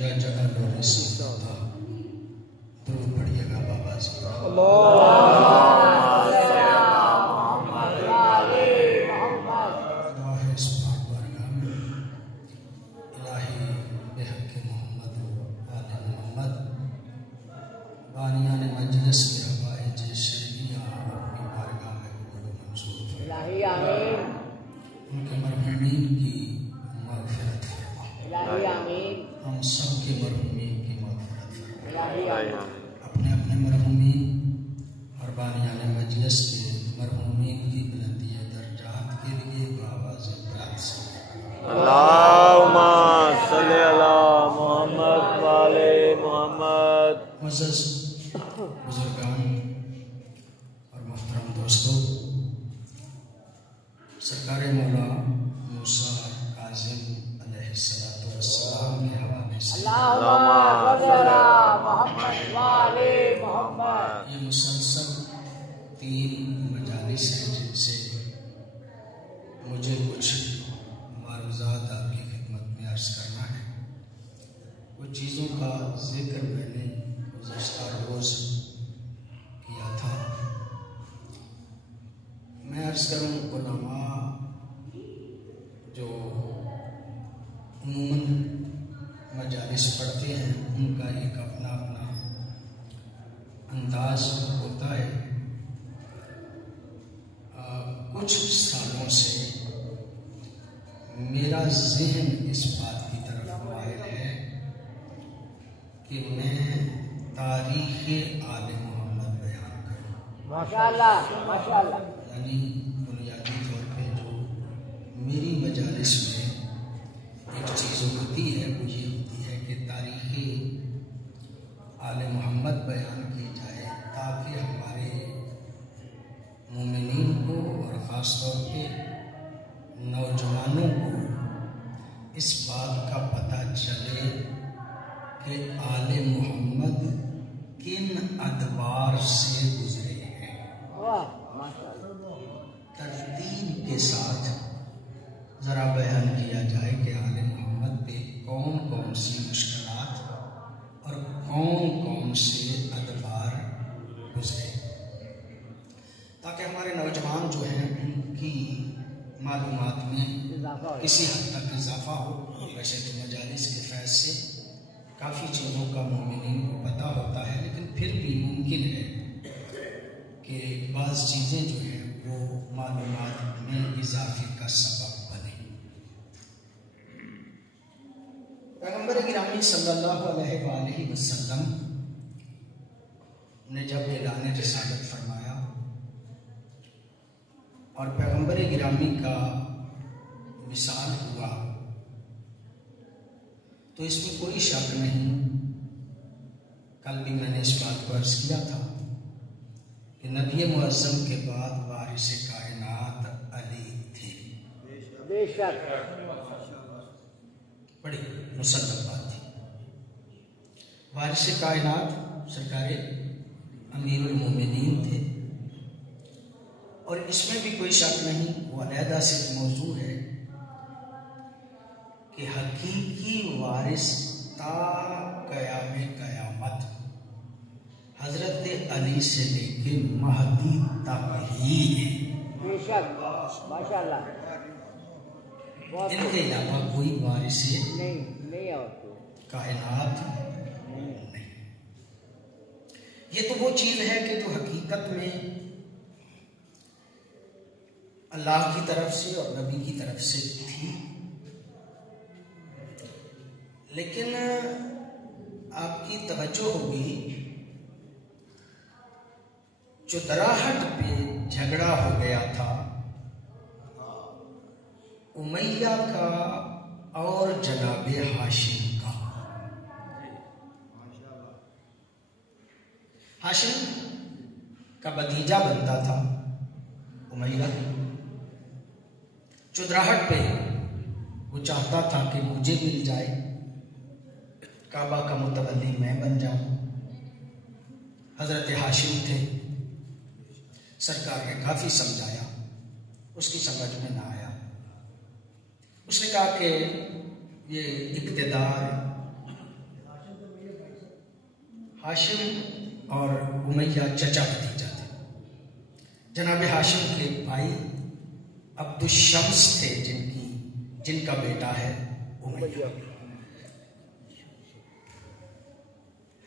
यजअल रिज़्क़ा। दुरूद पढ़िएगा बाबा जी। दुआ है इस पाक बारगाह में इलाही बेहक़ मोहम्मद आले मोहम्मद बानियाने मजलिस के हवाइज शर्इया अपनी बारगाह में कबूल मंजूर फरमाए। उनके मरहूमीन की मग़फ़िरत फरमाए। हम सब के मरहूमीन की मग़फ़िरत फरमाए। अपने अपने मरहूमीन और बानियाने मजलिस के मरहूमीन की बुलंदी दर्जात के लिए आवाज़ बुलंद से अल्लाहुम्मा सल्ली अला मुहम्मद व आले मुहम्मद। मुअज़्ज़ज़ बुज़ुर्गान और मोहतरम दोस्तों, सरकार मौला मूसा काज़िम अलैहिस्सलातु वस्सलाम के हवाले से ये मुसलसल 3 मजालिस हैं जिनसे मुझे कुछ मारूज़ात आपकी खिदमत में अर्ज़ करना है। कुछ चीज़ों का जिक्र मैंने गुज़श्ता रोज़ किया था। मैं अर्ज़ करूँ उलमा जो उम्मन मजालिस पढ़ते हैं उनका एक अपना अपना अंदाज होता है। कुछ सालों से मेरा ज़हन इस बात की तरफ मायल है कि मैं तारीख़ आले मोहम्मद बयान करूँ। माशाअल्लाह माशाअल्लाह। यानी बुनियादी तौर पे जो मेरी मजालिस में एक चीज़ होती है वो ये होती है कि तारीख़ आले मोहम्मद बयान की जाए ताकि हमारे मोमिनीन को और ख़ास तौर पे नौजवानों को इस बात का पता चले कि आले मोहम्मद किन अदवार से गुजरे हैं। तरतीब के साथ ज़रा बयान किया जाए कि आले मोहम्मद पे कौन कौन सी मुश्किलात और कौन कौन से अदवार गुजरे ताकि हमारे नौजवान जो हैं उनकी मालूमात में किसी हद तक इजाफा हो। वैसे तो मजालिस के फैज़ से काफ़ी चीज़ों का मोमिनीन को पता होता है, लेकिन फिर भी मुमकिन है कि बाज़ चीज़ें जो हैं वो मालूमात में इजाफे का सबब बने। पैगम्बर गिरामी सल्लल्लाहु अलैहि वसल्लम ने जब ऐलान रिसालत फरमाया और पैगम्बर गिरामी का विसाल हुआ तो इसमें कोई शक नहीं, कल भी मैंने इस बात को अर्ज़ किया था कि नबी मुअज़्ज़म के बाद वारिस कायनात अली थे। बेशक बड़ी मुसल्लम बात थी। वारिस कायनात सरकार अमीरुल मोमिनीन थे, और इसमें भी कोई शक नहीं, वो अलहदा से मौजू है कि हकीकी वारिस ता क़यामे क़यामत हजरत अली से लेके महदी तक ही है। माशाअल्लाह, इनके अलावा कोई वारिस नहीं और कायनात नहीं। ये तो वो चीज है कि जो हकीकत में अल्लाह की तरफ से और नबी की तरफ से थी, लेकिन आपकी तवज्जो होगी जो दराहट पे झगड़ा हो गया था उमैया का और जनाबे हाशिम का। हाशिम का भतीजा बनता था उमैया। चुदराहट पे वो चाहता था कि मुझे मिल जाए, काबा का मुतवल्ली मैं बन जाऊं। हजरत हाशिम थे, सरकार ने काफी समझाया, उसकी समझ में ना आया। उसने कहा कि ये इक़्तिदार हाशिम और उमैया चचा भतीजा थे। जनाब हाशिम के भाई अब्दुशम्स थे जिनका बेटा है उमैया।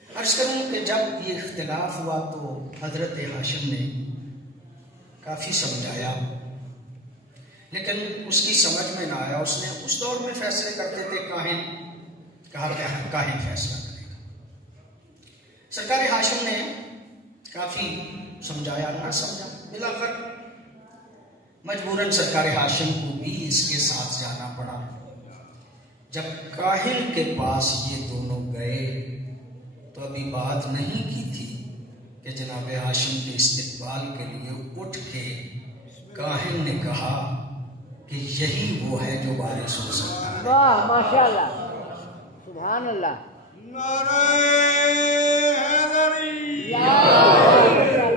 अर्ज करूं कि जब ये इख्तिलाफ हुआ तो हजरत हाशिम ने काफी समझाया, लेकिन उसकी समझ में ना आया। उसने उस दौर में फैसले करते थे काहिन फैसला करेगा। सरकार हाशिम ने काफी समझाया, ना समझा, मिलाकर मजबूरन सरकार हाशिम को भी इसके साथ जाना पड़ा। जब काहिन के पास ये दोनों गए तो अभी बात नहीं की थी कि जनाब हाशिम के इस्तकबाल के लिए उठ के काहिन ने कहा कि यही वो है जो वारिस हो सकता है। वाह माशाअल्लाह, सुभान अल्लाह।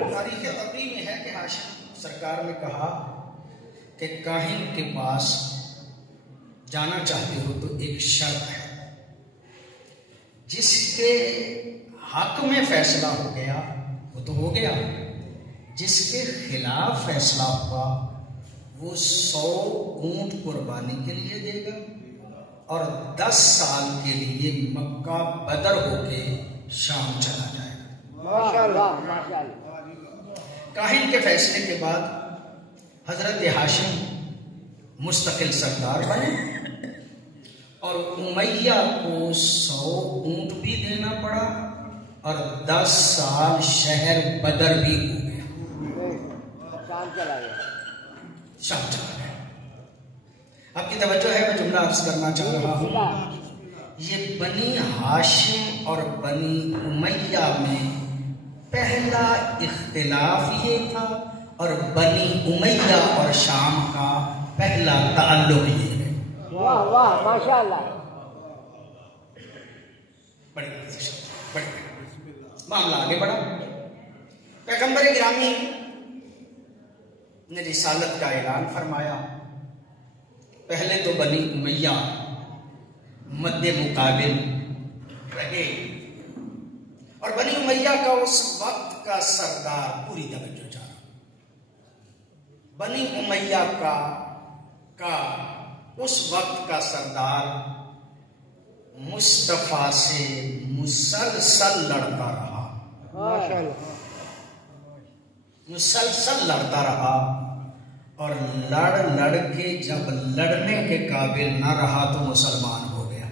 तारीख तबरी में है कि हाशिम सरकार ने कहा कि काहिन के पास जाना चाहते हो तो एक शर्त है, जिसके हक में फैसला हो गया वो तो हो गया, जिसके खिलाफ फैसला हुआ वो 100 ऊंट कुर्बानी के लिए देगा और 10 साल के लिए मक्का बदर होके शाम चला जाएगा। माशाअल्लाह माशाअल्लाह। काहिन के फैसले के बाद हजरत हाशिम मुस्तकिल सरदार बने और उमैया को 100 ऊंट भी देना पड़ा और 10 साल शहर बदर भी हो गया। शाम चला गया। आपकी तवज्जो है, मैं जुमला अर्ज करना चाह रहा हूं। ये बनी हाशिम और बनी उमैया में पहला इख्तिलाफ ये था और बनी उमैया और शाम का पहला ताल्लुक ये है। वाह वाह माशाअल्लाह। बड़ी मामला आगे बढ़ा। पैगंबर गिरामी ने रिसालत का ऐलान फरमाया। पहले तो बनी उमैया मद्दे मुकाबिल रहे और बनी उमैया का उस वक्त का सरदार, पूरी तवज्जो चाह रहा, बनी उमैया का उस वक्त का सरदार मुस्तफा से मुसलसल लड़ता रहा, मुसलसल लड़ता रहा और लड़ के जब लड़ने के काबिल न रहा तो मुसलमान हो गया।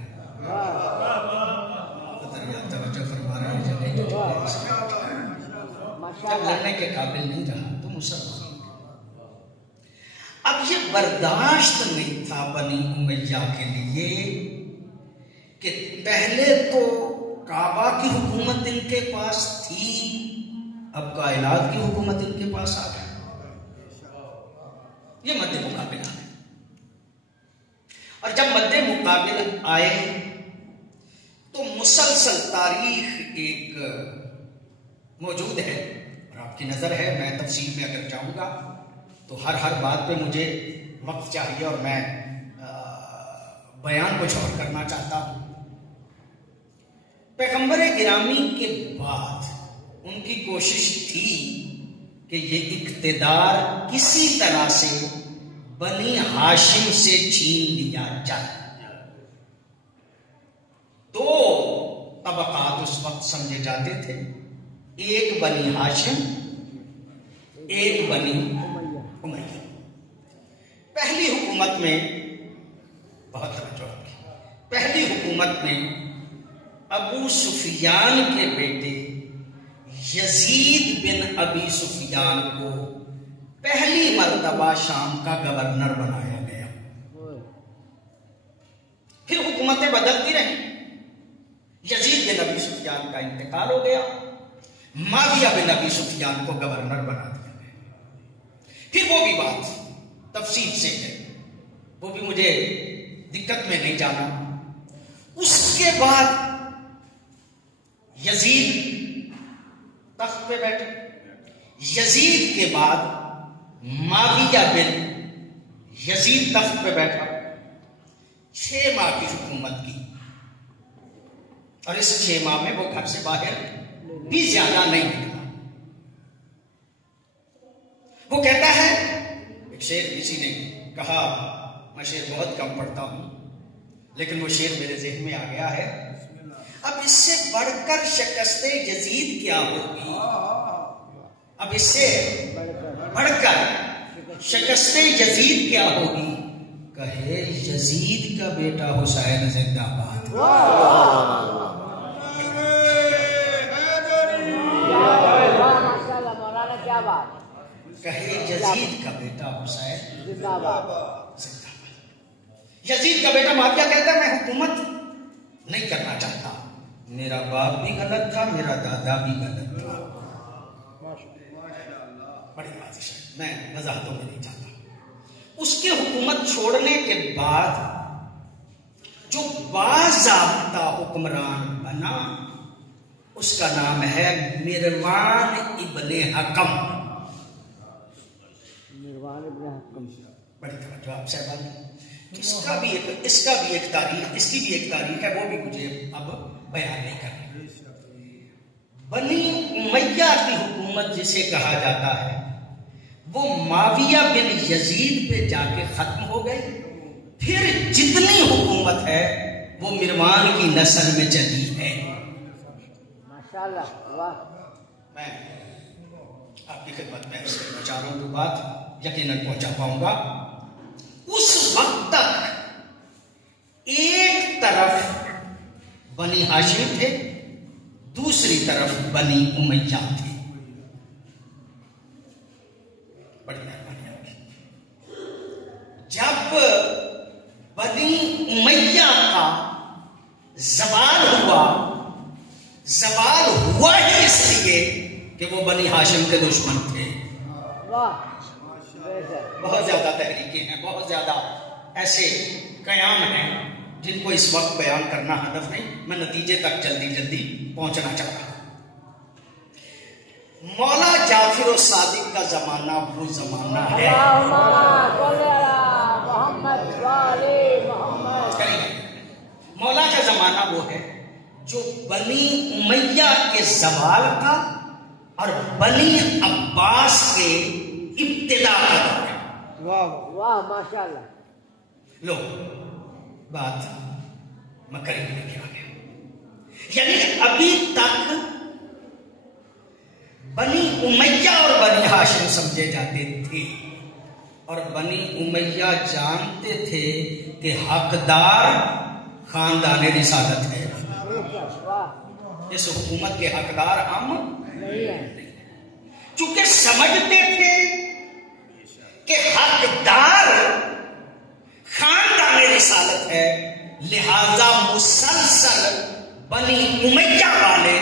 तवज्जो फरमा रहे हैं, जब लड़ने के काबिल नहीं रहा तो मुसलमान। अब ये बर्दाश्त नहीं था बनी उमैया के लिए कि पहले तो काबा की हुकूमत इनके पास थी, अब कायनात की हुकूमत इनके पास आ गई। ये मद्दे मुकाबिल आ गए और जब मद्दे मुकाबिल आए तो मुसलसल तारीख एक मौजूद है और आपकी नजर है। मैं तफसील में अगर जाऊंगा तो हर बात पे मुझे वक्त चाहिए और मैं बयान कुछ और करना चाहता हूं। पैगंबर गिरामी के बाद उनकी कोशिश थी कि ये इक्तिदार किसी तरह से बनी हाशिम से छीन लिया जाए। दो तबकात उस वक्त समझे जाते थे, एक बनी हाशिम, एक बनी उमैया। पहली हुकूमत में बहुत तवज्जो रखी, पहली हुकूमत में अबू सुफियान के बेटे यजीद बिन अबी सुफियान को पहली मर्तबा शाम का गवर्नर बनाया गया। फिर हुकूमतें बदलती रही, यजीद बिन अबी सुफियान का इंतकाल हो गया, माविया बिन अबी सुफियान को गवर्नर बना दिया गया। फिर वो भी बात तफसील से है, वो भी मुझे दिक्कत में नहीं जाना। उसके बाद यजीद तख्त पे बैठे, यजीद के बाद माविया बिन यजीद तख्त पे बैठा, 6 माह की हुकूमत की और इस 6 माह में वो घर से बाहर भी ज्यादा नहीं निकला। वो कहता है, एक शेर किसी ने कहा, मैं शेर बहुत कम पढ़ता हूं लेकिन वो शेर मेरे ज़हन में आ गया है। अब इससे बढ़कर शिकस्ते यजीद क्या होगी, अब इससे बढ़कर शिकस्ते यजीद क्या होगी। कहे यजीद का बेटा हुसैन जिंदाबाद। मौलाना क्या बात। कहे यजीद का बेटा हुसैन जिंदाबाद। यजीद का बेटा माविया कहता है, मैं हुकूमत नहीं करना चाहता, मेरा बाप भी गलत था, मेरा दादा भी गलत था। बड़ी बात है, मैं वजाहतों में नहीं जाता। उसके हुकूमत छोड़ने के बाद जो बाज़ाब्ता हुक्मरान बना उसका नाम है मिरवान इब्ने हकम। बड़ी तवज्जो आप साहबान, इसका भी एक तारीख, इसकी भी एक तारीख है, वो भी मुझे अब बयान नहीं करनी। बनी उमैया की हुकूमत जिसे कहा जाता है वो माविया बिन यजीद पे जाके खत्म हो गई। फिर जितनी हुकूमत है वो मिरवान की नस्ल में चली है। माशाल्लाह, वाह। मैं आपकी खिदमत में इसके पहुंचा रहा हूं, तो बात यकीनन पहुंचा पाऊंगा। उस वक्त तक एक तरफ बनी हाशिम थे, दूसरी तरफ बनी उमैया थे। बड़ी मेहरबानी आपकी। जब बनी उमैया का जवाल हुआ ही इसलिए कि वो बनी हाशिम के दुश्मन थे। वाह, बहुत ज्यादा तहरीकें हैं, बहुत ज्यादा ऐसे कयाम हैं जिनको इस वक्त बयान करना हदफ नहीं, मैं नतीजे तक जल्दी पहुंचना चाह रहा हूं। मौला जाफिर और सादिक का जमाना वो जमाना है, मौला का जमाना वो है जो बनी उमैया के जवाल का और बनी अब्बास के इब्तिदा का दौर है। वाह वाह, माशाल्लाह। लो बात मैं करीब लेके आ गया, यानी अभी तक बनी उमैया और बनी हाशिम समझे जाते थे और बनी उमैया जानते थे कि हकदार खानदान रिसालत है, इस हुकूमत के हकदार हम नहीं है। चूंकि समझते थे कि हकदार खानदान रिसालत है, लिहाजा मुसलसल बनी उमैया वाले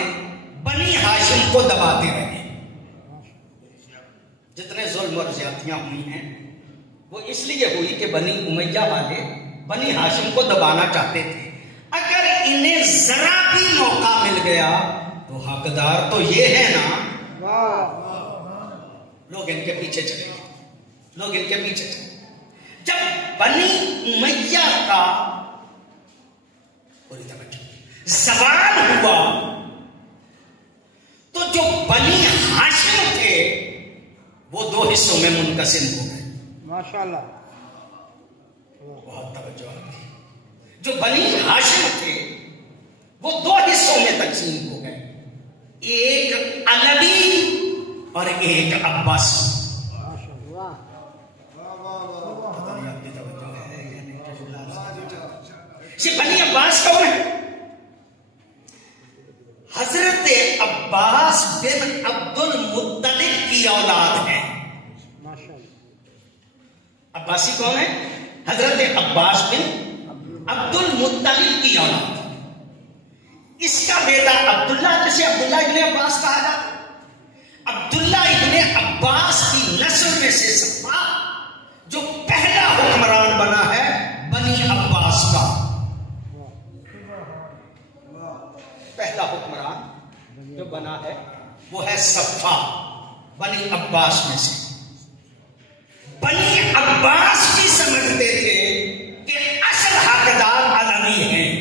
बनी हाशिम को दबाते रहे। जितने जुल्म और ज्यादतियां हुई हैं वो इसलिए हुई कि बनी उमैया वाले बनी हाशिम को दबाना चाहते थे। अगर इन्हें जरा भी मौका मिल गया तो हकदार तो ये है ना, लोग इनके पीछे चलेंगे, लोग इनके पीछे चले। जब बनी उमैया का पूरी तरह जवान हुआ तो जो बनी हाशिम थे वो दो हिस्सों में मुनकसिम हो गए। माशाल्लाह, बहुत तवज्जो आपकी। जो बनी हाशिम थे वो दो हिस्सों में तकसीम हो गए, एक अलवी और एक अब्बासी। माशाल्लाह, ये बनी अब्बास कौन है? हजरत अब्बास बिन अब्दुल मुत्तलिब की औलाद है। माशाल्लाह, अब्बासी कौन है? हजरत अब्बास बिन अब्दुल मुत्तलिब की औलाद। इसका बेटा अब्दुल्ला, जिसे अब्दुल्ला इब्ने अब्बास कहा जाता है, अब्दुल्ला इब्ने अब्बास की नस्ल में से सफा जो पहला हुक्मरान बना है बनी अब्बास का, पहला हुक्मरान जो बना है वो है सफा बनी अब्बास में से। बनी अब्बास भी समझते थे कि असल हकदार अलवी हैं।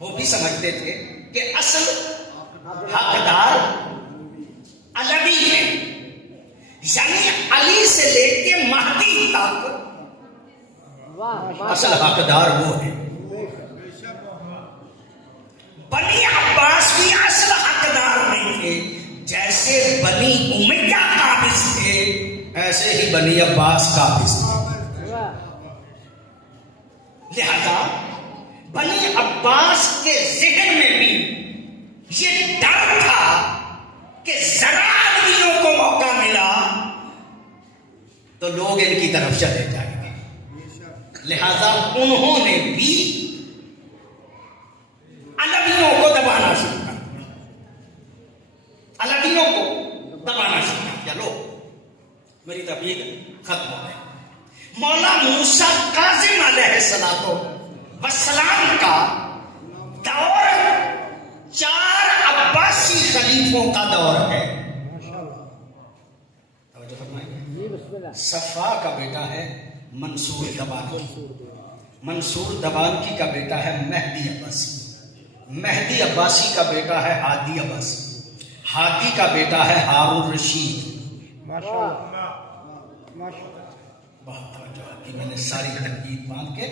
वो भी समझते थे कि असल हकदार अलवी हैं, यानी अली से लेके महदी तक असल हकदार वो है। बनी अब्बास भी असल हकदार नहीं थे, जैसे बनी उमैया काबिज थे ऐसे ही बनी अब्बास काबिज थे। लिहाजा बनी अब्बास के ज़हन में भी ये डर था कि जरा आदमियों को मौका मिला तो लोग इनकी तरफ चले जाएंगे। लिहाजा उन्होंने भी अलवियों को दबाना शुरू कर दिया, अलवियों को दबाना शुरू कर दिया। लो मेरी तबलीग खत्म हो गई। मौला मूसा काज़िम अलैहिस्सलातो वस्सलाम का दौर 4 अब्बासी खलीफों का दौर है। सफा का बेटा है मंसूर दबानी, मंसूर दबानी का बेटा है मेहदी अब्बासी, मेहदी अब्बासी का बेटा है हादी अब्बासी, हादी का बेटा है हारून रशीद। बहुत तवज्जो आपकी, मैंने सारी तकदीर बांध के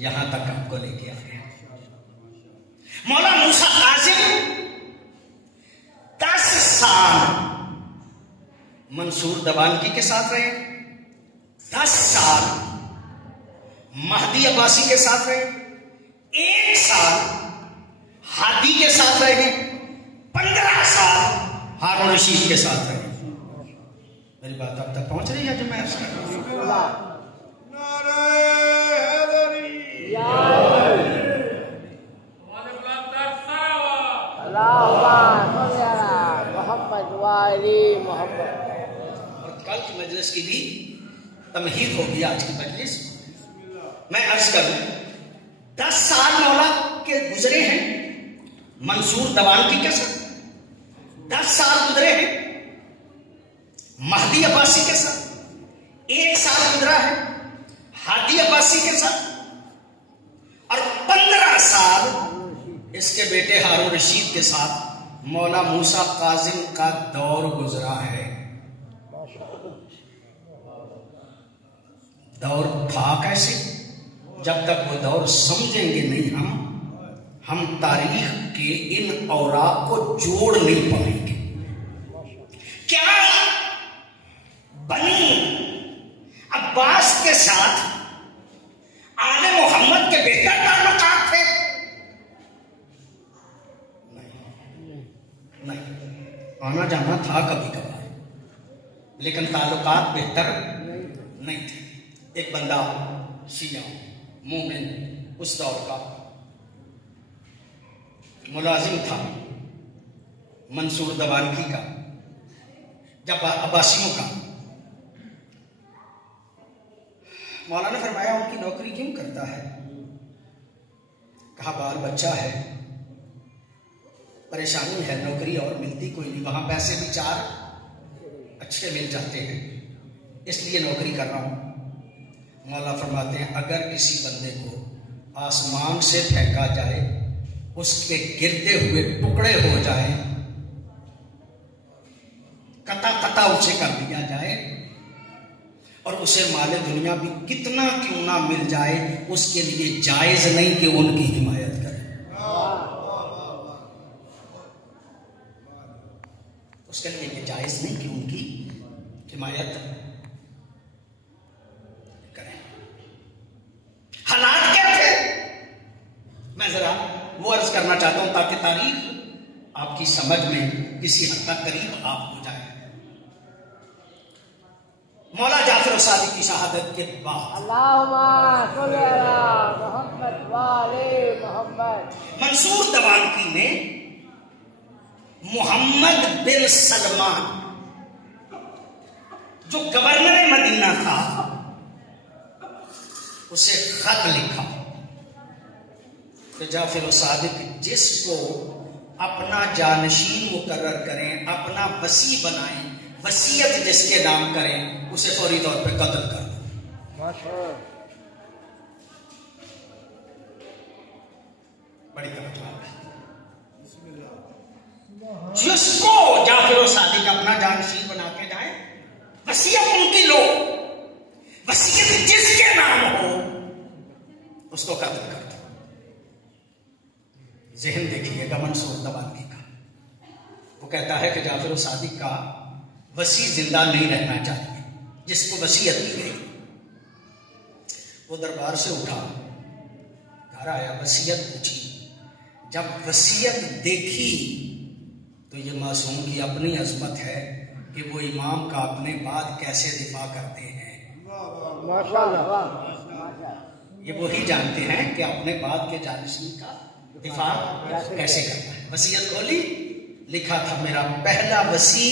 यहां तक आपको लेके आ गया। मौला मूसा काज़िम 10 साल मंसूर दबानकी के साथ रहे, 10 साल महदी अब्बासी के साथ रहे, 1 साल हादी के साथ रहे, 15 साल हारून रशीद के साथ रहे। मेरी बात अब तक पहुंच रही है जो मैं अर्ज कर रहा हूं? और कल की मजलिस की भी तमहीद होगी। आज की मजलिस मैं अर्ज करूं, 10 साल मौला के गुजरे हैं मंसूर दबानकी के साथ, 10 साल गुजरे हैं महदी अब्बासी के साथ, 1 साल गुजरा है हादी अब्बासी के साथ, और 15 साल इसके बेटे हारून रशीद के साथ मौला मूसा काज़िम का दौर गुजरा है। दौर था कैसे? जब तक वो दौर समझेंगे नहीं हम तारीख के इन औराक को जोड़ नहीं पाएंगे। क्या बनी अब्बास के साथ आले मोहम्मद के बेहतर ताल्लुकात थे? नहीं, आना जाना था कभी कभार, लेकिन ताल्लुकात बेहतर नहीं थे। एक बंदा शिया मोमिन उस दौर का मुलाजिम था मंसूर दबानकी का, जब अब्बासियों का मौला ने फरमाया उनकी नौकरी क्यों करता है? कहा बाल बच्चा है, परेशानी है, नौकरी और मिलती कोई नहीं, वहां पैसे भी 4 अच्छे मिल जाते हैं, इसलिए नौकरी कर रहा हूं। मौला फरमाते हैं अगर किसी बंदे को आसमान से फेंका जाए, उसके गिरते हुए टुकड़े हो जाए, कता कता उसे कर दिया जाए और उसे माले दुनिया भी कितना क्यों ना मिल जाए, उसके लिए जायज नहीं कि उनकी हिमायत करे। उसके लिए ये जायज नहीं कि उनकी हिमायत करें। हालात क्या थे, मैं जरा वो अर्ज करना चाहता हूं ताकि तारीख आपकी समझ में किसी हद तक करीब आप हो जाए। मौला जाफर सादिक की शहादत के बाद मंसूर दवानकी ने मोहम्मद बिन सलमान जो गवर्नर मदीना था उसे खत लिखा कि जाफर सादिक जिसको अपना जानशीन मुकर्रर करें, अपना वसी बनाएं, वसीयत जिसके नाम करें, उसे फौरी तौर पे कत्ल कर दो। बड़ी तवज्जो है। जिसको जाफर सादिक अपना जानशीन बना के जाए, वसीयत उनकी लो, वसीयत जिसके नाम हो उसको कत्ल कर दो। ज़हन देखिएगा मंसूर दवानकी का, वो कहता है कि जाफर सादिक का वसी जिंदा नहीं रहना चाहिए, जिसको वसीयत की गई। वो दरबार से उठा, घर आया, वसीयत पूछी। जब वसीयत देखी तो ये मासूम की अपनी अजमत है कि वो इमाम का अपने बाद कैसे दिफा करते हैं। ये वही जानते हैं कि अपने बाद के जानशीन का दिफा कैसे करना है। वसीयत खोली, लिखा था मेरा पहला वसी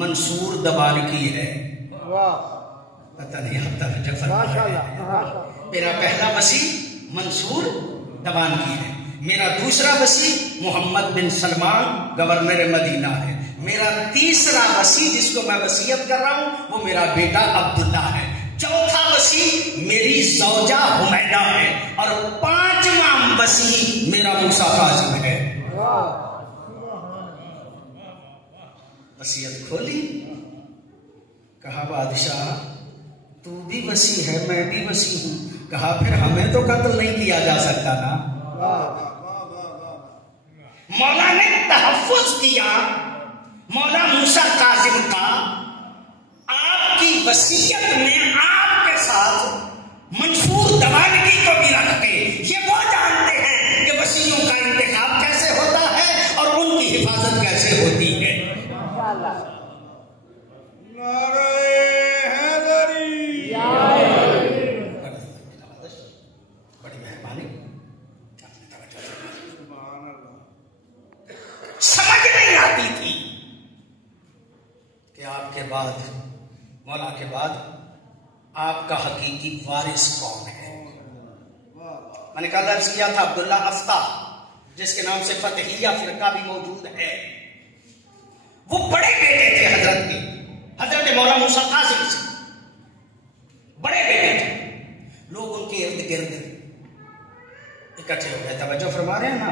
मंसूर दवानकी है। पता नहीं अब तक मेरा पहला वसी मंसूर दवानकी है, मेरा दूसरा वसी मोहम्मद बिन सलमान गवर्नर मदीना है, मेरा तीसरा वसी जिसको मैं वसीयत कर रहा हूं वो मेरा बेटा अब्दुल्ला है, चौथा वसी मेरी ज़ौजा हुमैदा है और 5वां वसी मेरा मूसा काज़िम है। वसीयत खोली, कहा बादशाह तू भी वसी है, मैं भी वसी हूं। कहा फिर हमें तो कत्ल नहीं किया जा सकता ना। मौला ने तहफ़्फ़ुज़ किया मौला मूसा काज़िम का, आपकी वसीयत में आपके साथ मंसूर दवानकी को भी रख के। ये वो जानते हैं कि वसीयों का इंतखाब कैसे होता है और उनकी हिफाजत कैसे होती है। बड़ी मेहरबानी, समझ नहीं आती थी कि आपके बाद, मौला के बाद आपका हकीकी वारिस कौन है। मैंने कल अर्ज किया था अब्दुल्ला अफ्ता, जिसके नाम से फतहिया फिरका भी मौजूद है, वो बड़े बेटे थे हजरत के, हजरत मौला मूसा काज़िम से बड़े बेटे थे। लोग उनके इर्द गिर्द इकट्ठे हो गए, तवज्जो फरमा रहे हैं ना,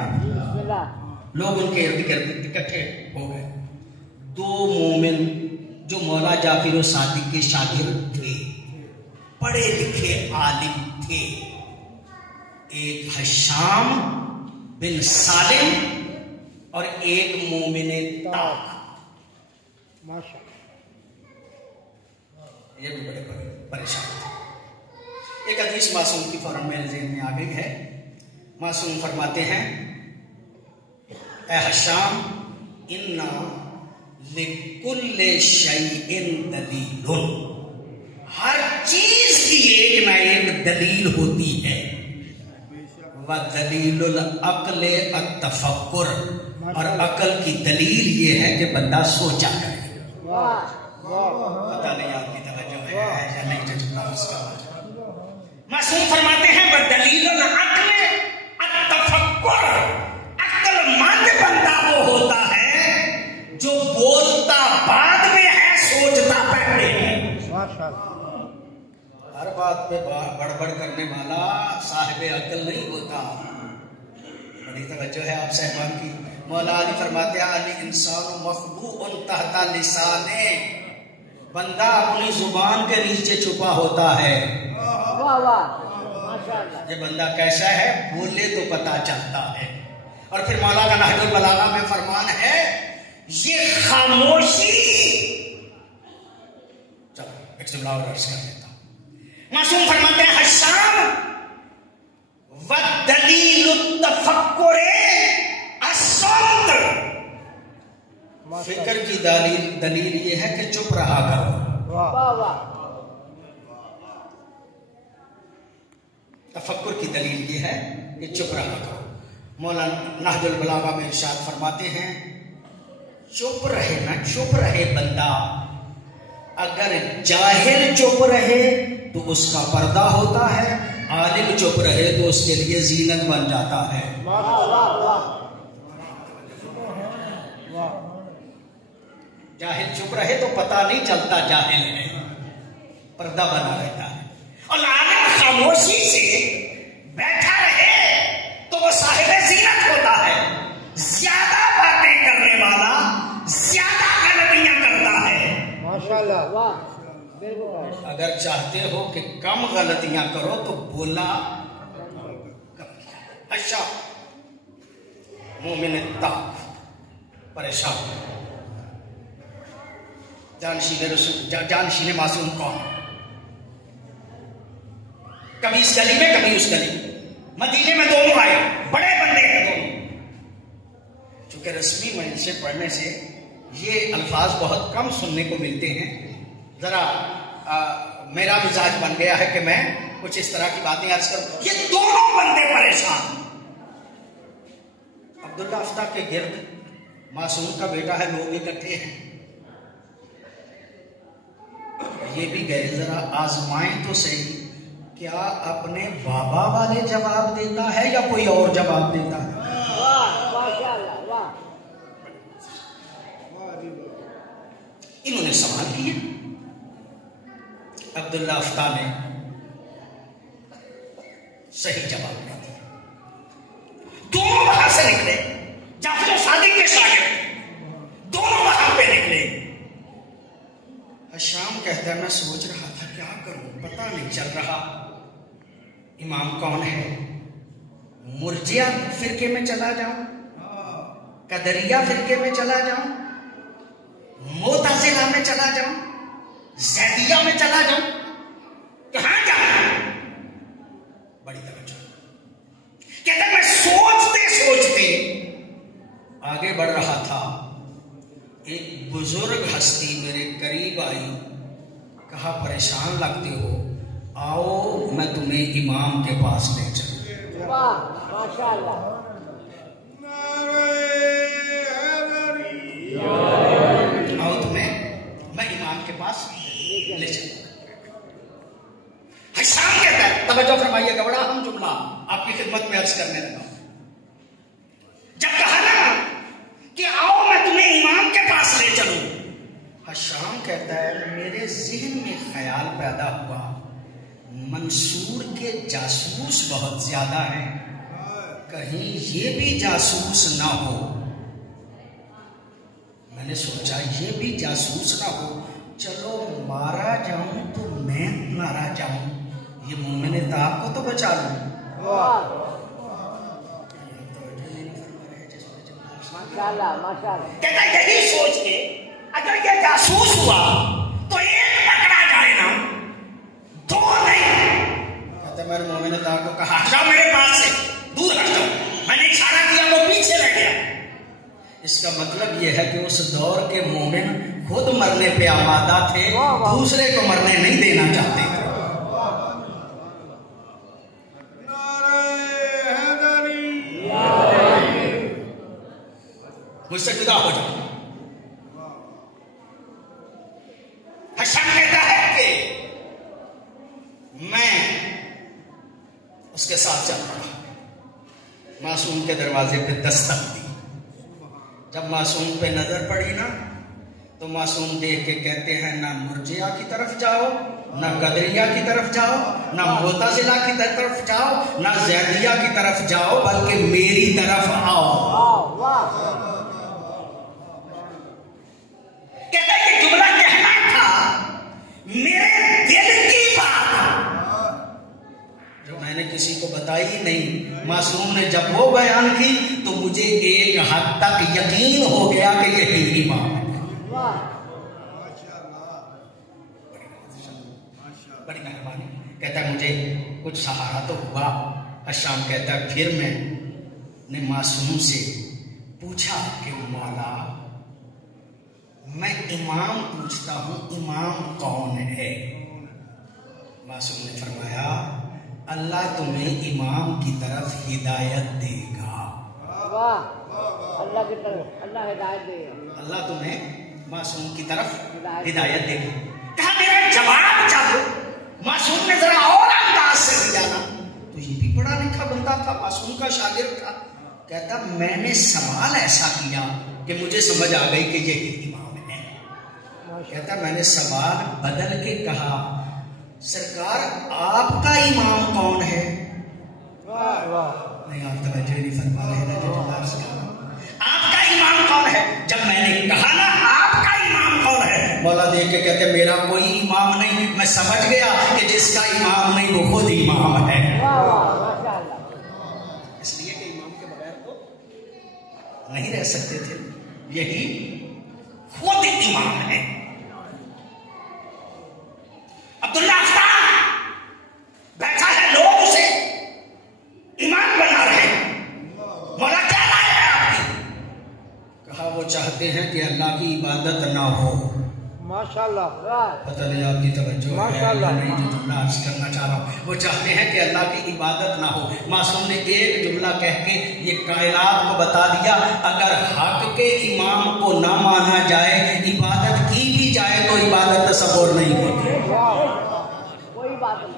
लोग उनके इर्द गिर्द इकट्ठे हो गए। 2 मोमिन जो मौला जाफर सादिक के शागिर्द थे, पढ़े लिखे आलिम थे, एक हिशाम बिन सालिम और एक मोमिने ताक। ये भी बड़े परेशान थे। एक हदीस मासूम की फौरन मेरे ज़हन में आ गई है। मासूम फरमाते हैं, ए हिशाम इन्ना लिकुल्ले शैइन दलीलुन, हर चीज की एक ना एक दलील होती है। व दलीलुल अक्ल अत्तफक्कुर, और अकल की दलील ये है कि बंदा सोचा करे। पता नहीं आपकी तवज्जो है या नहीं, जज्बा उसका मासूम फरमाते हैं बदलील अक्ल अत्तफक्कुर, अक्लमंद बंदा वो होता है जो बोलता बाद में है सोचता पहले है। हर बात पे बड़बड़ करने वाला साहिब अक्ल नहीं होता। बड़ी तवज्जो है आप साहबान की। मौला अली फरमाते हैं अली इंसान मखबूअन तहता लिसाने, बंदा अपनी जुबान के नीचे छुपा होता है। वाह वाह माशाअल्लाह। ये बंदा कैसा है, बोले तो पता चलता है। और फिर मौला का नहजुल बलागा में फरमान है ये खामोशी, चलो एक जुमला और अर्ज कर देता हूं। मासूम फरमाते हैं हशाम वदलील तफक्कुरे असम्त, फिक्र की दलील ये है कि चुप रहा करो। वाह वाह। तफक्कुर की दलील ये है कि चुप रहा करो। मौलाना नहजुल बलागा में इरशाद फरमाते हैं चुप रहे ना, चुप रहे बंदा। अगर जाहिल चुप रहे तो उसका पर्दा होता है, आलिम चुप रहे तो उसके लिए जीनत बन जाता है। जाहिल चुप रहे तो पता नहीं चलता जाहिल है, पर्दा बना रहता है। और आलिम खामोशी से बैठा रहे तो वो साहिब जीनत होता है। ज्यादा बातें करने वाला ज्यादा गलतियां करता है। माशाअल्लाह वाह बिल्कुल। अगर चाहते हो कि कम गलतियां करो तो बोला अच्छा मोमिन ताक परेशान, जानशीने मासूम कौन, कभी इस गली में कभी उस गली, मदीने में दोनों आए, बड़े बंदे हैं दोनों। चूंकि रस्मी मजलिस से पढ़ने से ये अल्फाज बहुत कम सुनने को मिलते हैं, जरा मेरा मिजाज बन गया है कि मैं कुछ इस तरह की बातें अर्ज करूं। ये दोनों बंदे परेशान। अब्दुल्ला अफ्ता के गिर्द मासूम का बेटा है, लोग इकट्ठे हैं, ये भी गए जरा आजमाएं तो सही, क्या अपने बाबा वाले जवाब देता है या कोई और जवाब देता है। इन्होंने सवाल किए, अब्दुल्ला अफ्ता ने सही जवाब दिया। दोनों वहां से निकले, जाफर सादिक के शागिर्द दोनों वहां पे निकले। हशाम कहता है मैं सोच रहा था क्या करूं, पता नहीं चल रहा इमाम कौन है। मुर्जिया फिरके में चला जाऊं, कदरिया फिरके में चला जाऊं, मोताजिला में चला जाऊं, ज़ैदिया में चला जाऊं, कहां जाऊं। बड़ी तवज्जो कहता मैं सोचते सोचते आगे बढ़ रहा था, एक बुजुर्ग हस्ती मेरे करीब आई, कहा परेशान लगते हो, आओ मैं तुम्हें इमाम के पास ले चलूं। माशाअल्लाह। आओ तुम्हें मैं इमाम के पास ले चलूं। हशाम कहता है, तवज्जो फरमाइएगा, बड़ा अहम जुमला आपकी खिदमत में अर्ज करने लगा। जब कहा ना कि आओ मैं तुम्हें इमाम के पास ले चलूं, हशाम कहता है मेरे जिहन में ख्याल पैदा हुआ मंसूर के जासूस बहुत ज्यादा हैं, कहीं ये भी जासूस ना हो। मैंने सोचा ये भी जासूस ना हो, चलो मारा जाऊं तो मैं मारा जाऊं, ये मोमिन ताक को तो बचा लूं। माशाअल्लाह माशाअल्लाह। कहता यही सोच के अगर ये जासूस हुआ तो एक पकड़ा जाए ना, दो नहीं। कहते मैंने मोमिन ताक को कहा हट जाओ मेरे पास से, दूर हट जाओ। मैंने इशारा किया, वो पीछे रह गया। इसका मतलब यह है कि उस दौर के मोमिन खुद मरने पे आमादा थे, दूसरे को मरने नहीं देना चाहते। मुझसे जुदा हो जाओ। हशाम कहता है कि मैं उसके साथ चल पड़ा। मासूम के दरवाजे पे दस्तक दी। जब मासूम पे नजर पड़ी ना, तो मासूम देख के कहते हैं, ना मुर्जिया की तरफ जाओ, ना कदरिया की तरफ जाओ, ना मुतज़िला की तरफ जाओ, ना ज़ैदिया की तरफ जाओ, बल्कि मेरी तरफ आओ। कहते हैं कि जुमला कहना था मेरे दिल की बात जो मैंने किसी को बताई ही नहीं। मासूम ने जब वो बयान की तो मुझे एक हद तक यकीन हो गया कि यही इमाम है। बड़ी मेहरबानी। कहता है मुझे कुछ सहारा तो हुआ। अशाम कहता है फिर मैंने मासूम से पूछा कि मौला, मैं इमाम पूछता हूं, इमाम कौन है? मासूम ने फरमाया, अल्लाह तुम्हें इमाम की तरफ हिदायत देगा। अल्लाह की तरफ अल्लाह हिदायत देगा। अल्लाह तुम्हें मासूम की तरफ हिदायत देगा। कहा मेरा जवाब जब मासूम ने जरा और अंदाज से दिया ना, तो ये भी पढ़ा लिखा बंदा था, मासूम का शागिर्द था। कहता मैंने सवाल ऐसा किया कि मुझे समझ आ गई कि यही इमाम है। कहता मैंने सवाल बदल के कहा, सरकार आपका इमाम कौन है? नहीं, आप तवज्जो नहीं फरमा रहे हैं। आपका इमाम कौन है? जब मैंने कहा ना आपका इमाम कौन है, मौला देख के कहते मेरा कोई इमाम नहीं। मैं समझ गया कि जिसका इमाम नहीं वो खुद इमाम है। इसलिए कि इमाम के बगैर तो नहीं रह सकते थे, यही खुद इमाम है। अब्दुल्ला अफ्ताब बैठा है, लोग उसे इमाम बना रहे। मौला क्या राय है आपकी? कहा वो चाहते हैं कि अल्लाह की इबादत ना हो। माशाल्लाह। पता नहीं आपकी तवज्जो माशाल्लाह है नहीं जो जुमला अर्ज करना चाह रहा हूँ। वो चाहते हैं कि अल्लाह की इबादत ना हो। मासूम ने एक जुमला कह के ये कायनात को बता दिया, अगर हक के इमाम को ना माना जाए, इबादत की भी जाए तो इबादत तसव्वुर नहीं होती। कोई बात नहीं।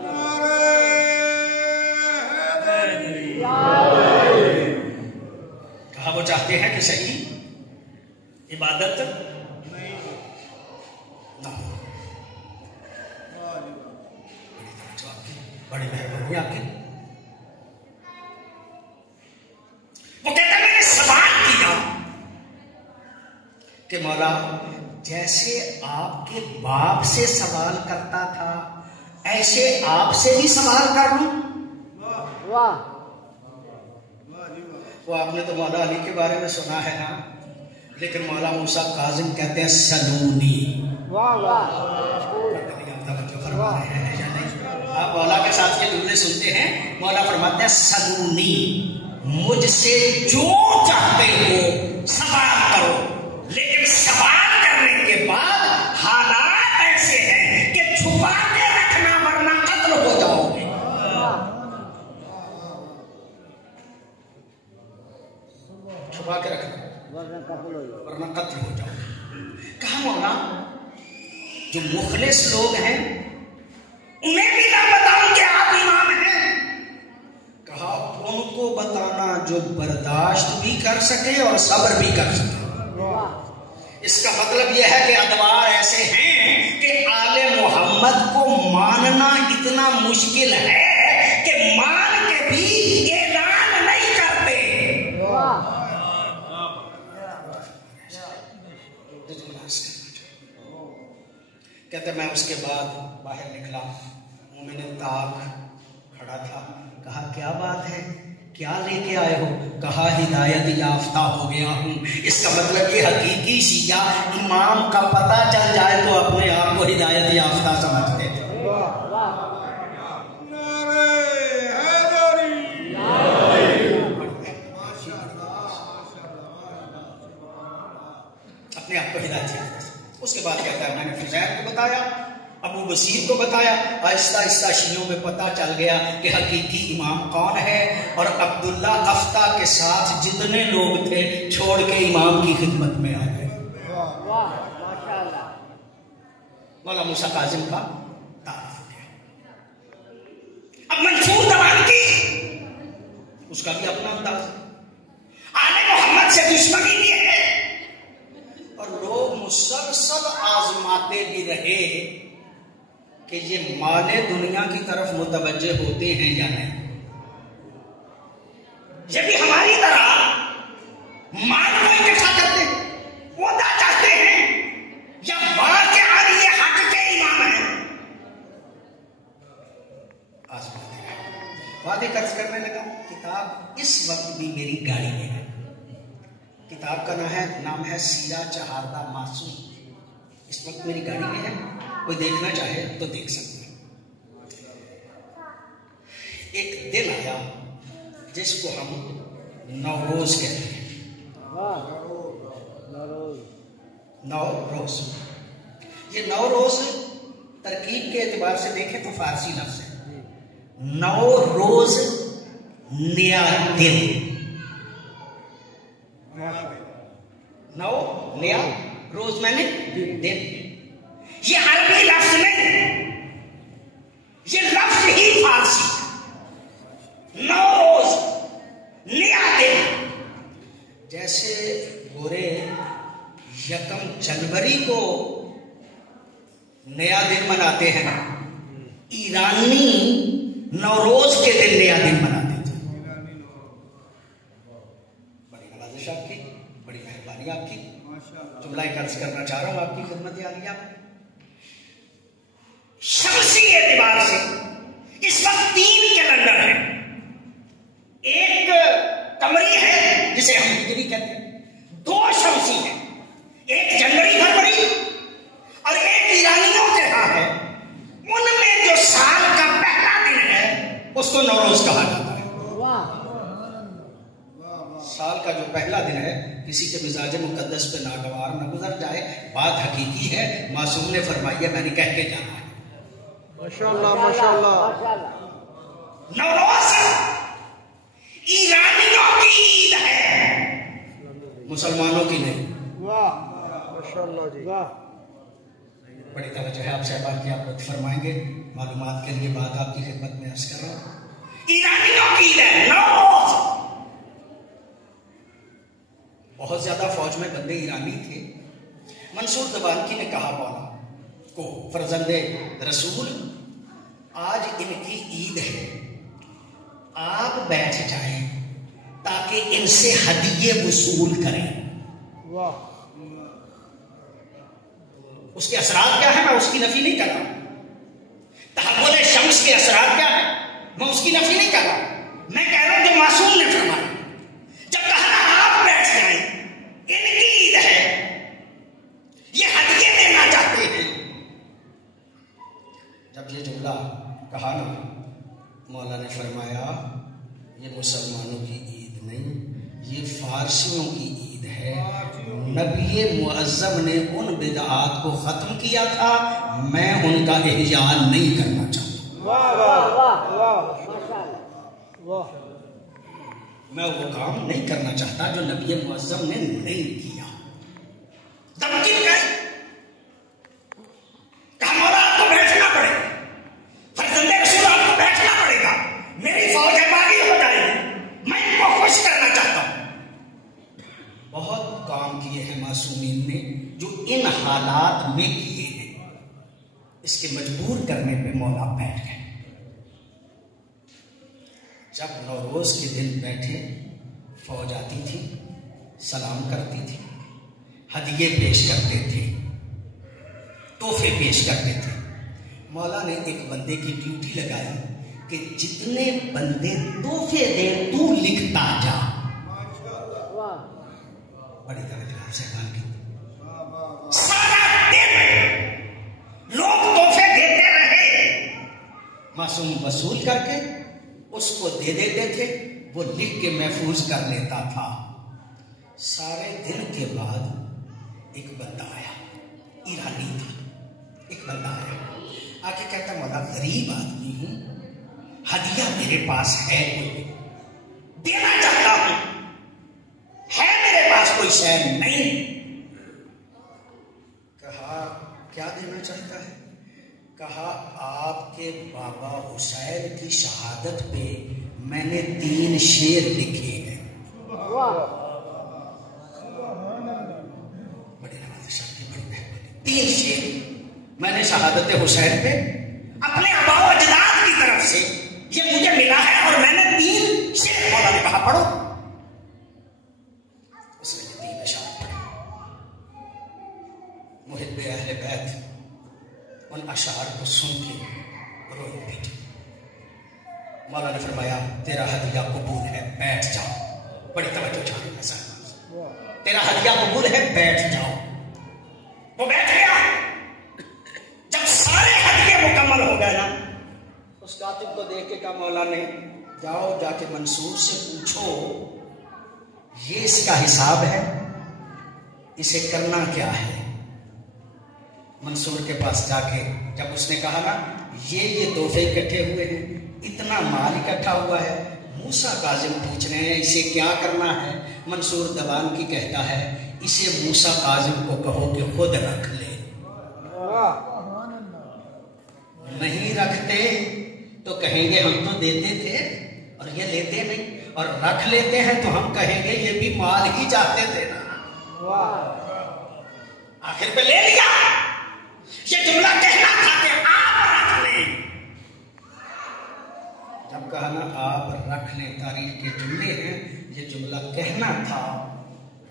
कहा वो चाहते हैं कि सही इबादत ना हो। बड़ी मेहरबानी आपकी। वो कहते हैं मैंने सवाल किया कि मौला जैसे आपके बाप से सवाल करता था ऐसे आपसे भी सवाल कर लूं? वाह। वो आपने तो मौला अली के बारे में सुना है ना, लेकिन मौला मूसा काजिम कहते हैं सलूनी। वाह वाह। फरमा रहे हैं या नहीं? आप मौला के साथ के जुमले सुनते हैं, मौला फरमाते हैं सलूनी, मुझसे जो चाहते हो सवाल करो, लेकिन सवाल करने के बाद हालात ऐसे हैं कि छुपा के रखना वरना कत्ल हो जाओगे। छुपा के रखना वरना कत्ल हो जाओगे। कहा मौला जो मुखलिस लोग हैं उन्हें भी ना बताऊं कि आप इमाम हैं? कहा उनको बताना जो बर्दाश्त भी कर सके और सब्र भी कर सके। इसका मतलब यह है कि अदवार ऐसे हैं कि आले मोहम्मद को मानना इतना मुश्किल है कि मान के भी ऐलान नहीं करते। कहते मैं उसके बाद बाहर निकला, मोमिन ताक खड़ा था। कहा क्या बात है, क्या लेके आए हो? कहा हिदायत याफ्ता हो गया हूं। इसका मतलब ये हकीकी शिया इमाम का पता चल जाए तो अपने आप को हिदायत याफ्ता समझते थे। अपने आप को हिदायत याफ्ता। उसके बाद कहता है मैंने फुज़ैल को बताया, अबू बसीर को बताया, आहिस्ता आहिस्ता शियों में पता चल गया कि हकीकी इमाम कौन है। और अब्दुल्ला अफ्ता के साथ जितने लोग थे छोड़ के इमाम की खिदमत में आ गए। मौला मूसा काजिम का तारुफ हो गया। अब मंसूर दवान की उसका भी अपना अंदाज है। आले मोहम्मद से दुश्मनी भी है और लोग मुसलसल आजमाते भी रहे कि ये माले दुनिया की तरफ मुतवज्जे होते हैं या नहीं। ये भी हमारी तरह माल को इकट्ठा करते हैं, ओहदा चाहते हैं, या वाक़ई ये हक के इमाम है। आजमाते रहे। वादे कर्ज करने लगा। किताब इस वक्त भी मेरी गाड़ी में है। किताब का नाम है सीरा चहारदा मासूम। इस वक्त मेरी गाड़ी में है, कोई देखना चाहे तो देख सकते हैं। एक दिन आया जिसको हम नौरोज कहते हैं। नौरोज, ये नौरोज तरकीब के एतबार से देखें तो फारसी लफ्ज है। नौरोज नया दिन, नौ नया रोज मैंने दिन। ये अरबी लफ्ज नहीं, ये लफ्ज ही फारसी। नौरोज नया दिन। जैसे गोरे 1 जनवरी को नया दिन मनाते हैं, ईरानी नौरोज के दिन नया दिन मनाते थे। बड़ी नवाजिश आपकी, बड़ी मेहरबानी आपकी। जुमला कर्ज करना चाह रहा हूं आपकी खिदमत आलिया। शमसी एतबार से इस वक्त 3 कैलेंडर है। एक कमरी है जिसे हम हिजरी कहते हैं, 2 शमसी है, एक जनवरी फरवरी और एक ईरानियों के यहां है। उनमें जो साल का पहला दिन है उसको नौरोज कहा जाता है। साल का जो पहला दिन है, किसी के मिजाज मुकद्दस पे नागवार न गुजर जाए, बात हकीकी है। मासूम ने फरमाई है, मैंने कह के जाना है। माशाल्लाह माशाल्लाह। नौरोज ईरानियों की ईद है, मुसलमानों की नहीं। वाह माशाल्लाह जी, वाह। बड़ी तवज्जो है आप साहबान की, आप लोग फरमाएंगे। मालूमात के लिए बात आपकी खिदमत में अर्ज कर रहा हूं। ईरानियों की ईद है नौरोज। बहुत ज्यादा फौज में बंदे ईरानी थे। मंसूर दबानकी ने कहा मौला को, फरजंदे रसूल, आज इनकी ईद है, आप बैठ जाएं ताकि इनसे हदिये वसूल करें। वाह। उसके असरात क्या है मैं उसकी नफी नहीं कर रहा। तहव्वुल शम्स के असरात क्या है मैं उसकी नफी नहीं कर रहा। मैं कह रहा हूं जो मासूम ने फरमाया, जब कहा आप बैठ जाएं, इनकी ईद है, ये हदिये देना चाहते हैं। जब ये जुमला कहा ना, मौला ने फरमाया ये मुसलमानों की ईद नहीं, ये फारसियों की ईद है। नबी मुअज्जम ने उन बिदआत को खत्म किया था, मैं उनका इहया नहीं करना चाहता। वाह वाह वाह वाह माशाल्लाह वाह। मैं वो काम नहीं करना चाहता जो नबी मुअज्जम ने नहीं किया। धमकी लगाई, कहा मौला आपको बैठना पड़ेगा, फरजंदे रसूल आपको बैठना पड़ेगा, मेरी फौज बागी हो जाएगी, मैं इनको खुश करना चाहता हूं। बहुत काम किए हैं मासूमीन ने जो इन हालात में किए हैं। इसके मजबूर करने पे मौला बैठ गए। जब नौरोज के दिन बैठे, फौज आती थी, सलाम करती थी, हदिये पेश करते थे, तोहफे पेश करते थे। मौला ने एक बंदे की ड्यूटी लगाई कि जितने बंदे तोहफे दे तू लिखता जा। बड़ी तरह से काम की। सारा दिन लोग तोहफे देते रहे, मासूम वसूल करके उसको दे देते थे, वो लिख के महफूज कर लेता था। सारे दिन के बाद एक बंदा आया, ईरानी था। एक बंदा आया, आके कहता मौला गरीब आदमी हूं, हदिया मेरे पास है, कोई देना चाहता हूं, है मेरे पास कोई शय नहीं। कहा क्या देना चाहता है? कहा आपके बाबा हुसैन की शहादत पे मैंने 3 शेर लिखे हैं। बड़ी नवाज़ 3 शेर मैंने शहादत हुसैन पे अपने आबाओ अजदाद की तरफ से ये मुझे मिला है, और मैंने 3 शेर मौला ने कहा पढ़ो। उसने 3 अशार पढ़े। मुहिब्बे अहले बैत उन अशार को सुन के रोए बैठे। मौला ने फरमाया तेरा हदिया कबूल है, बैठ जाओ। बड़ी तवज्जो चाहिए ऐसा, तेरा हदिया कबूल है, बैठ जाओ। वो बैठ गया। जब सारे हदिये मुकम्मल हो गए ना, उस कातिब को देख के कहा मौला ने जाओ जाके मंसूर से पूछो ये इसका हिसाब है, इसे करना क्या है। मंसूर के पास जाके जब उसने कहा ना ये तोहफे इकट्ठे हुए हैं, इतना माल इकट्ठा हुआ है, मूसा काजिम पूछ रहे हैं इसे क्या करना है। मंसूर दबान की कहता है इसे मूसा काजिम को कहो कि खुद रख ले। नहीं रखते तो कहेंगे हम तो देते थे और ये लेते नहीं, और रख लेते हैं तो हम कहेंगे ये भी माल ही जाते थे ना। आखिर पे ले लिया। ये जुमला कहना था कि आप रख लें। जब कहा ना आप रख लें, तारीख के जुमले हैं, ये जुमला कहना था।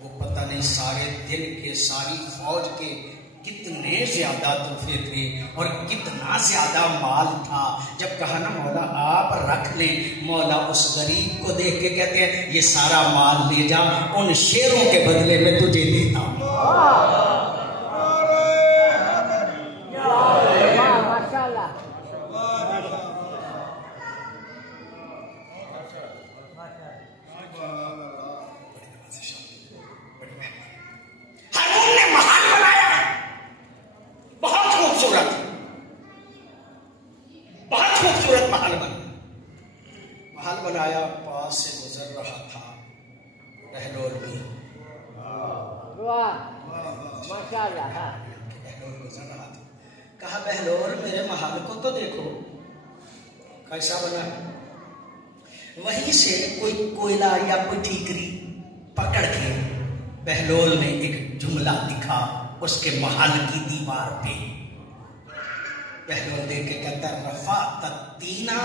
वो पता नहीं सारे दिन के सारी फौज के कितने ज्यादा तोहफे थे और कितना ज्यादा माल था। जब कहा ना मौला आप रख लें, मौला उस गरीब को देख के कहते हैं ये सारा माल ले जा, उन शेरों के बदले में तुझे देता हूं। बनाया, पास से गुजर रहा था बहलोल भी। बहलोल गुजर रहा था, कहा बहलोल मेरे महल को तो देखो कैसा बना है। वहीं से कोई कोयला या कोई ठीकरी पकड़ के बहलोल ने एक जुमला लिखा उसके महल की दीवार पे। बहलोल देख के कहता रफा तत्तीना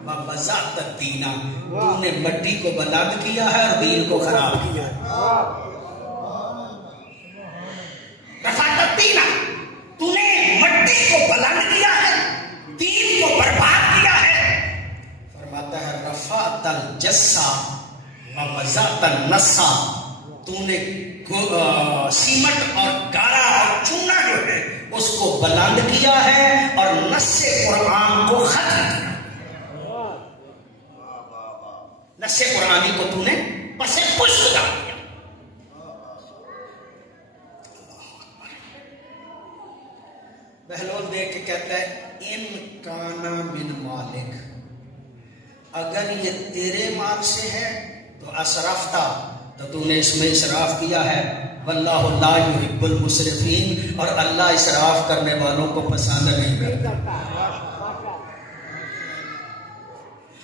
व बजा तत्तीना, तूने मट्टी को बुलंद किया है और दीन को खराब किया है। रफा तत्तीना, तूने मट्टी को बुलंद किया है, दीन को बर्बाद किया है। फरमाता है रफा तल जस्सा व बजा तल नस्सा, तूने सीमट और गारा और चूना जो है उसको बुलंद किया है और नस्से कुरान को खत्म किया। नस्से कुरानी को तूने पसे पुष्ट डाल दिया। बहलोल देख के कहता है इन काना मिन मालिक, अगर ये तेरे माल से है तो असरफ्ता, तो तूने इसमें इसराफ किया है। वल्लाहु ला युहिब्बुल मुसरिफीन, और अल्लाह इसराफ करने वालों को पसंद नहीं करता।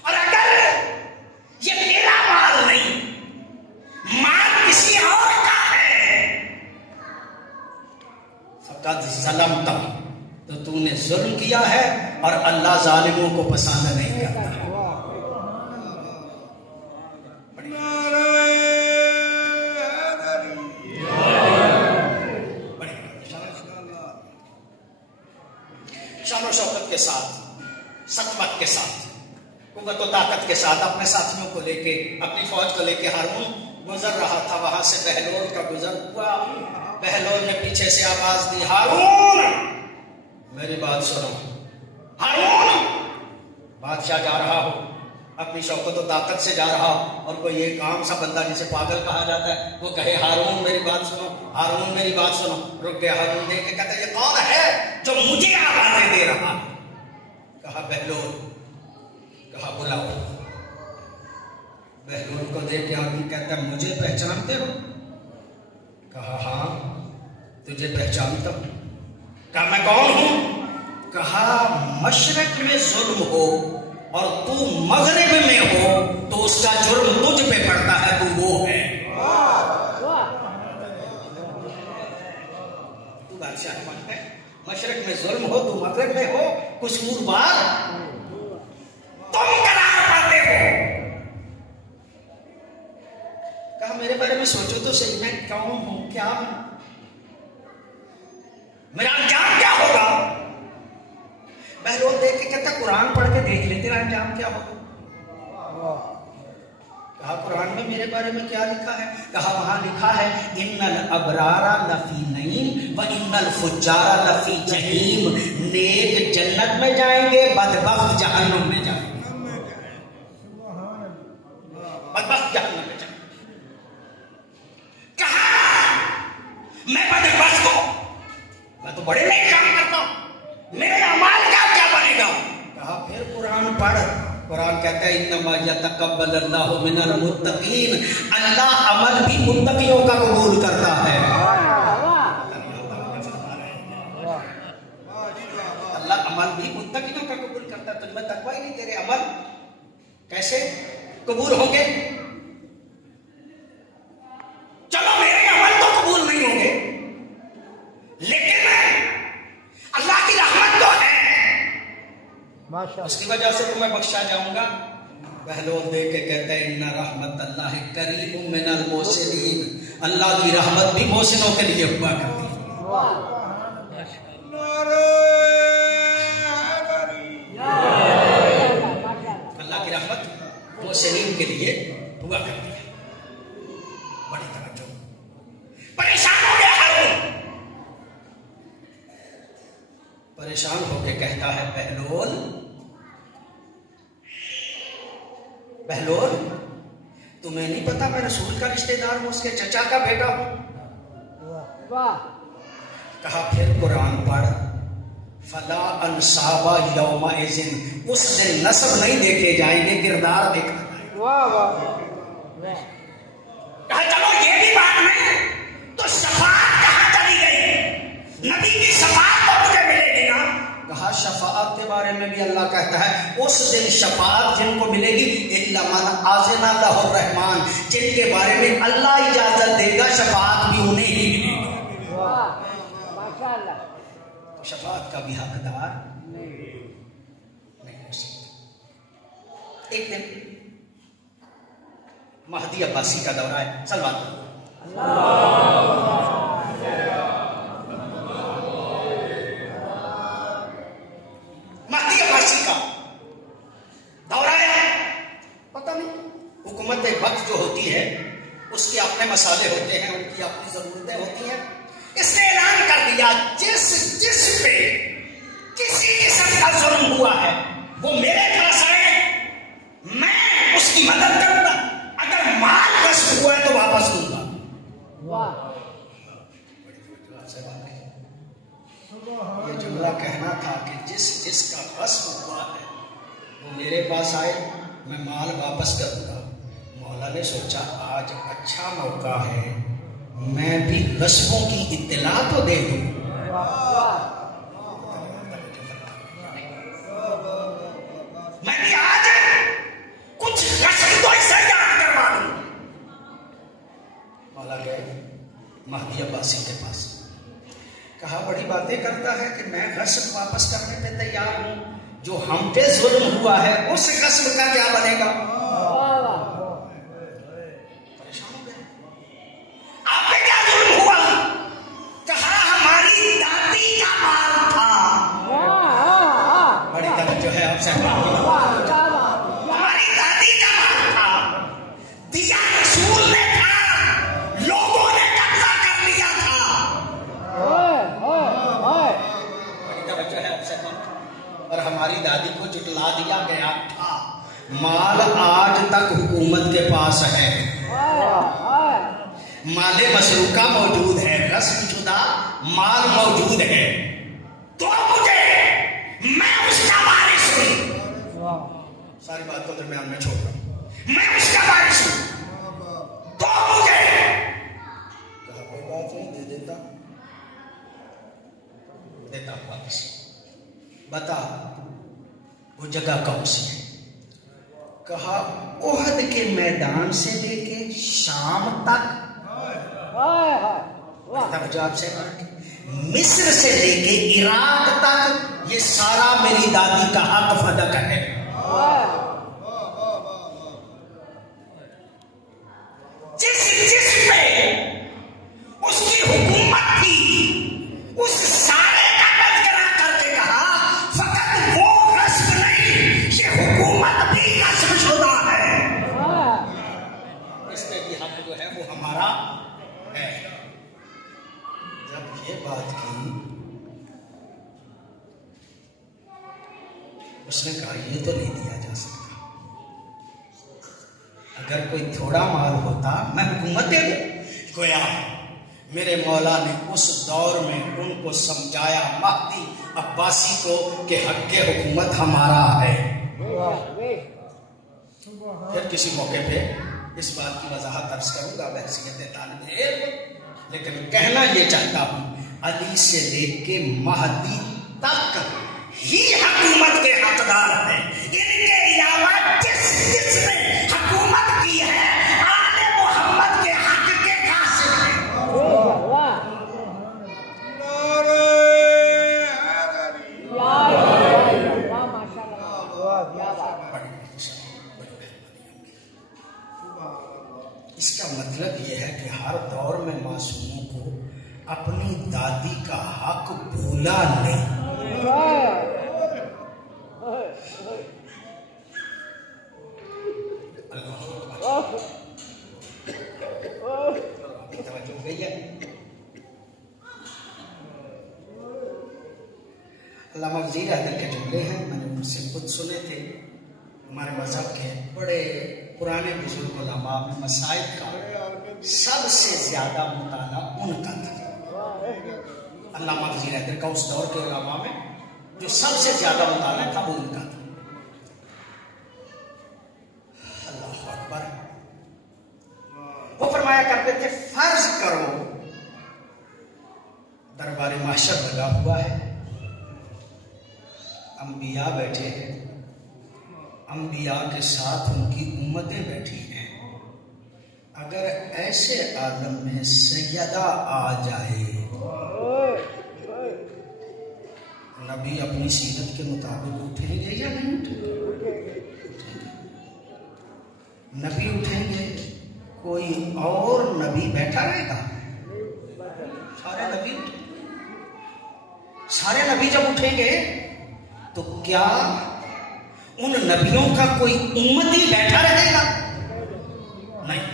और अगर ये तेरा माल नहीं, माल किसी और का है, फकद ज़लमता, तो तूने जुल्म किया है और अल्लाह जालिमों को पसंद नहीं करता। शान और शौकत के साथ, सतमत के साथ, कुव्वत और ताकत के साथ अपने साथियों को लेके, अपनी फौज को लेके हारून गुजर रहा था। वहां से बहलोल का गुजर हुआ। बहलोल ने पीछे से आवाज दी, हारून मेरी बात सुनो। हारून, बादशाह जा रहा हो, अपनी शौकत और ताकत से जा रहा हो, और कोई एक आम सा बंदा जिसे पागल कहा जाता है वो कहे हारून मेरी बात सुनो, हारून मेरी बात सुनो। रुक गया हारून, देख के कहता ये कौन है जो मुझे आवाजें दे रहा। कहा बहलोल। कहा बुलाओ। बहलोल को देख के हारून कहता मुझे पहचानते हो? कहा हाँ तुझे पहचानता हूं। कहा मैं कौन हूं? कहा मशरक में जुल्म हो और तू मगरिब में हो तो उसका जुर्म तुझ पे पड़ता है, तू वो है। तू बादशाह बनता है, मशरक में जुर्म हो, तू मगरिब में हो, कसूरवार तुम करार पाते हो। कहा मेरे बारे में सोचो तो सही, मैं कौन हूं, क्या हूं, मेरा अंजाम क्या होगा। बहलोल देख के कहता कुरान पढ़ के देख ले तेरा अंजाम क्या होगा। कहा कुरान में मेरे बारे में क्या लिखा है। कहा वहां लिखा है इन्नल अबरारा लफी नईम व इन्नल फुज्जारा लफी जहीम। नेक जन्नत में जाएंगे, बदबख्त जहन्नुम में जाएंगे। बदबख्त जहन्नुम में जाएंगे। कहा मैं बदबख्त हूं, मैं तो बड़े नए काम करता हूं, मेरे अमाल का क्या बनेगा। कहा फिर कुरान पढ़। कुरान कहता है इन्नमा यतक़ब्बलुल्लाहु मिनल मुत्तक़ीन। अल्लाह अमल भी मुत्तक़ियों का कबूल करता है। अल्लाह अमल भी मुत्तक़ियों का कबूल करता है। तुझमें तकवा ही नहीं, तेरे अमल कैसे कबूल होंगे। चलो मेरे अमल तो कबूल नहीं होंगे, लेकिन अल्लाह की रहमत तो है, उसकी वजह से तुम्हें बख्शा जाऊंगा। बहलोल देख के कहते हैं इन्ना रहमत अल्लाह करीम मिनल मोहसिनीन। अल्लाह की रहमत भी मोहसिनों के लिए हुआ करती है। अल्लाह की रहमत मोहसिनीन के लिए हुआ करती है। बड़ी तवज्जो। परेशान हो गया हारून, परेशान होके कहता है बहलोल, बहलोल तुम्हें नहीं पता मैं रसूल का रिश्तेदार हूं, उसके चचा का बेटा हूं। कहा फिर कुरान पढ़। फला अनसाबा यौमा इज़िन। उस दिन नस्ब नहीं देखे जाएंगे, किरदार देखा जाएगा। कहा चलो ये भी बात नहीं, तो शफाअत कहां चली गई। नबी की शफाअत तो मुझे मिलेगी ना। कहा शफाअत के बारे में भी अल्लाह कहता है उस दिन शफाअत जिनको मिलेगी इल्ला मन आज़ना लहु रहमान। जिनके बारे में अल्लाह इजाजत देगा शफाअत भी उन्हें ही मिलेगी। शफाअत का भी हकदार नहीं हो सकता। एक दिन महदी अब्बासी का दौरा है, सलमान महदी अब्बासी का दौरा है। पता नहीं हुकूमत वक्त जो होती है उसके अपने मसाले होते हैं, उनकी अपनी जरूरतें होती हैं। इसने ऐलान कर दिया जिस पे किसी किस्म का जुल्म हुआ है वो मेरे पास आए, मैं उसकी मदद करूंगा। अगर माल नष्ट हुआ है तो वापस दूंगा। ये जुमला कहना था कि जिसका गस्ब हुआ है वो मेरे पास आए, मैं माल वापस करूंगा। मौला ने सोचा आज अच्छा मौका है, मैं भी गस्बों की इत्तला तो दे दूं। मैं भी आज कुछ गस्ब तो इससे याद करवा दूं। मौला गए महदी अब्बासी के पास। कहा बड़ी बातें करता है कि मैं गस्ब वापस करने पे तैयार हूं, जो हम पे जुल्म हुआ है उस गस्ब का क्या बनेगा। परेशान हो गए, आप पे क्या जुल्म हुआ। कहा हमारी दादी का माल था। बड़ी तवज्जो है आपसे। हमारी दादी का माल था, दिया रसूल ने था, लोगों ने कब्जा कर लिया था। बड़ी तवज्जो है आपसे। और हमारी दादी को जुटला दिया गया था। माल आज तक हुकूमत के पास है, माले मसरूका मौजूद है, रस्म शुदा माल मौजूद है। तो मुझे मैं उसका वारिस हूं। सारी बात को दरमियान में छोड़ रहा हूं, मैं उसका वारिस हूं। तो मुझे कहा कोई बात नहीं, दे देता वापस। बता वो जगह कौन सी है। कहा ओहद के मैदान से लेके शाम तक, आपसे मिस्र से लेके इराक तक, ये सारा मेरी दादी का हक फदक है। जिस पे उसकी हुकूमत थी, उस सारे का तज़किरा करके कहा फकत वो गस्ब नहीं, ये हुकूमत भी गस्ब शुदा है। इसके भी हक जो है वो हमारा है। जब ये बात की, उसने कहा ये तो नहीं दिया जा सकता, अगर कोई थोड़ा माल होता मैं हुकूमत दे दूं। गोया मेरे मौला ने उस दौर में उनको समझाया, महदी अब्बासी को, कि हक़ हुकूमत हमारा है। फिर किसी मौके पे इस बात की वजाहत अर्ज करूंगा बहसीयत तालिब इल्म, लेकिन कहना ये चाहता हूं अली से लेके महदी तक ही हुकूमत के हकदार हैं। इनके अलावा जिसने हुकूमत की है आले मोहम्मद के हक के कासिम हैं। इसका मतलब यह है कि हर दौर में मासूमों को अपनी दादी का हक भूला नहीं। अल्लामा वज़ीर आदल के जुमले हैं, मैंने उनसे खुद सुने थे। हमारे मजहब के बड़े पुराने बुजुर्ग उलमा में मसाइल का सबसे ज्यादा मुताला उनका था। अल्लामा वज़ीर आदल का उस दौर के उलमा में जो सबसे ज्यादा मुताला था वो उनका था। अल्लाह अकबर। वो फरमाया करते थे फर्ज करो दरबार महशर लगा हुआ है, अंबिया बैठे हैं, अंबिया के साथ उनकी उम्मतें बैठी हैं। अगर ऐसे आलम में सैयदा आ जाए, नबी अपनी सीरत के मुताबिक उठेंगे या नहीं उठेंगे? नबी उठेंगे, कोई और नबी बैठा रहेगा? सारे नबी उठेंगे। सारे नबी जब उठेंगे तो क्या उन नबियों का कोई उम्मती बैठा रहेगा? नहीं,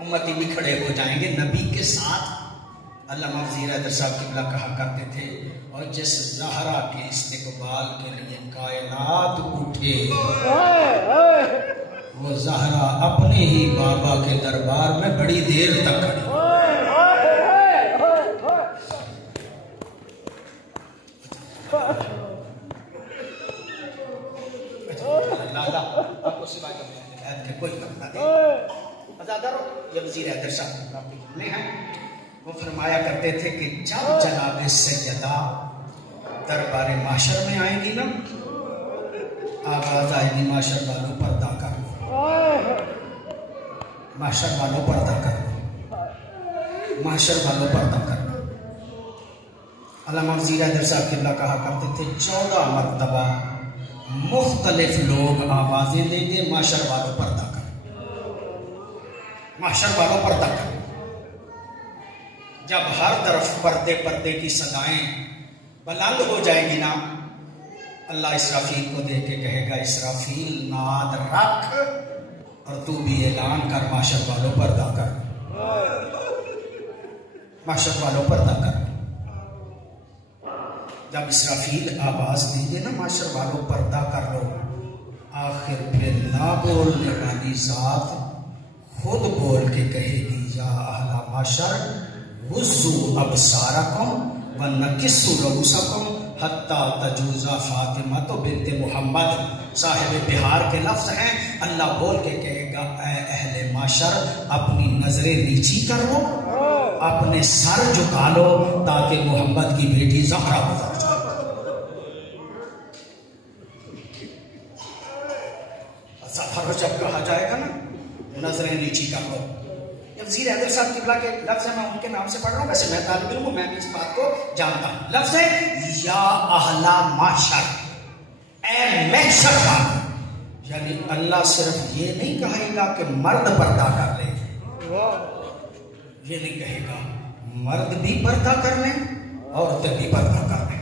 उम्मती भी खड़े हो जाएंगे नबी के साथ। अल्लामा वज़ीर आदल साहब किबला कहा करते थे, और जिस ज़हरा के इस्तिक़बाल के लिए कायनात उठे, वो ज़हरा अपने ही बाबा के दरबार में बड़ी देर तक खड़ी। कोई ये वज़ीर आदल साहब हैं, वो फरमाया करते थे कि जब जनाब सैयदा दरबार माशर में आएंगी ना, आवाज आएगी माशर वालों पर्दा कर लो, माशर वालों पर्दा कर लो, माशर वालों पर्दा कर लो। अल्लामा वज़ीर आदल साहब किबला कहा करते थे 14 मरतबा मुख्तलिफ लोग आवाजें देंगे, माशर वालों पर्दा कर, माशर वालों पर्दा कर। जब हर तरफ पर्दे पर्दे की सदाएं बुलंद हो जाएंगी ना, अल्लाह इसराफील को देख के कहेगा, इसराफील नाद रख और तू भी ऐलान कर, माशर वालों पर्दा कर, माशर वालों पर्दा कर। जब इसराफील आवाज देंगे ना, माशर वालों पर्दा कर लो, आखिर फिर ना बोलने वाली जात खुद बोल के कहेगी, या अहला माशर वुज़्ज़ू अबसारकुम व नकिस्सु रऊसकुम हत्ता तजूज़ा फातिमा तो बिन्ते मोहम्मद। साहिब बिहार के लफ्ज हैं। अल्लाह बोल के कहेगा, ऐ अहले माशर अपनी नजरें नीची कर लो, अपने सर झुका लो, ताकि मोहम्मद की बेटी ज़हरा गुजर जाए। जब कहा जाएगा ना नजरें नीची कर लो, वज़ीर हैदर साहब किबला के लफ्ज है, मैं उनके नाम से पढ़ रहा हूँ, वैसे मैं तालिब इल्म हूं, मैं भी इस बात को जानता हूं। लफ्ज है या अहला माशर, ए महशर वाले, यानी अल्लाह सिर्फ ये नहीं कहेगा कि मर्द पर्दा कर ले, ये नहीं कहेगा, मर्द भी पर्दा कर ले औरतें भी पर्दा कर ले।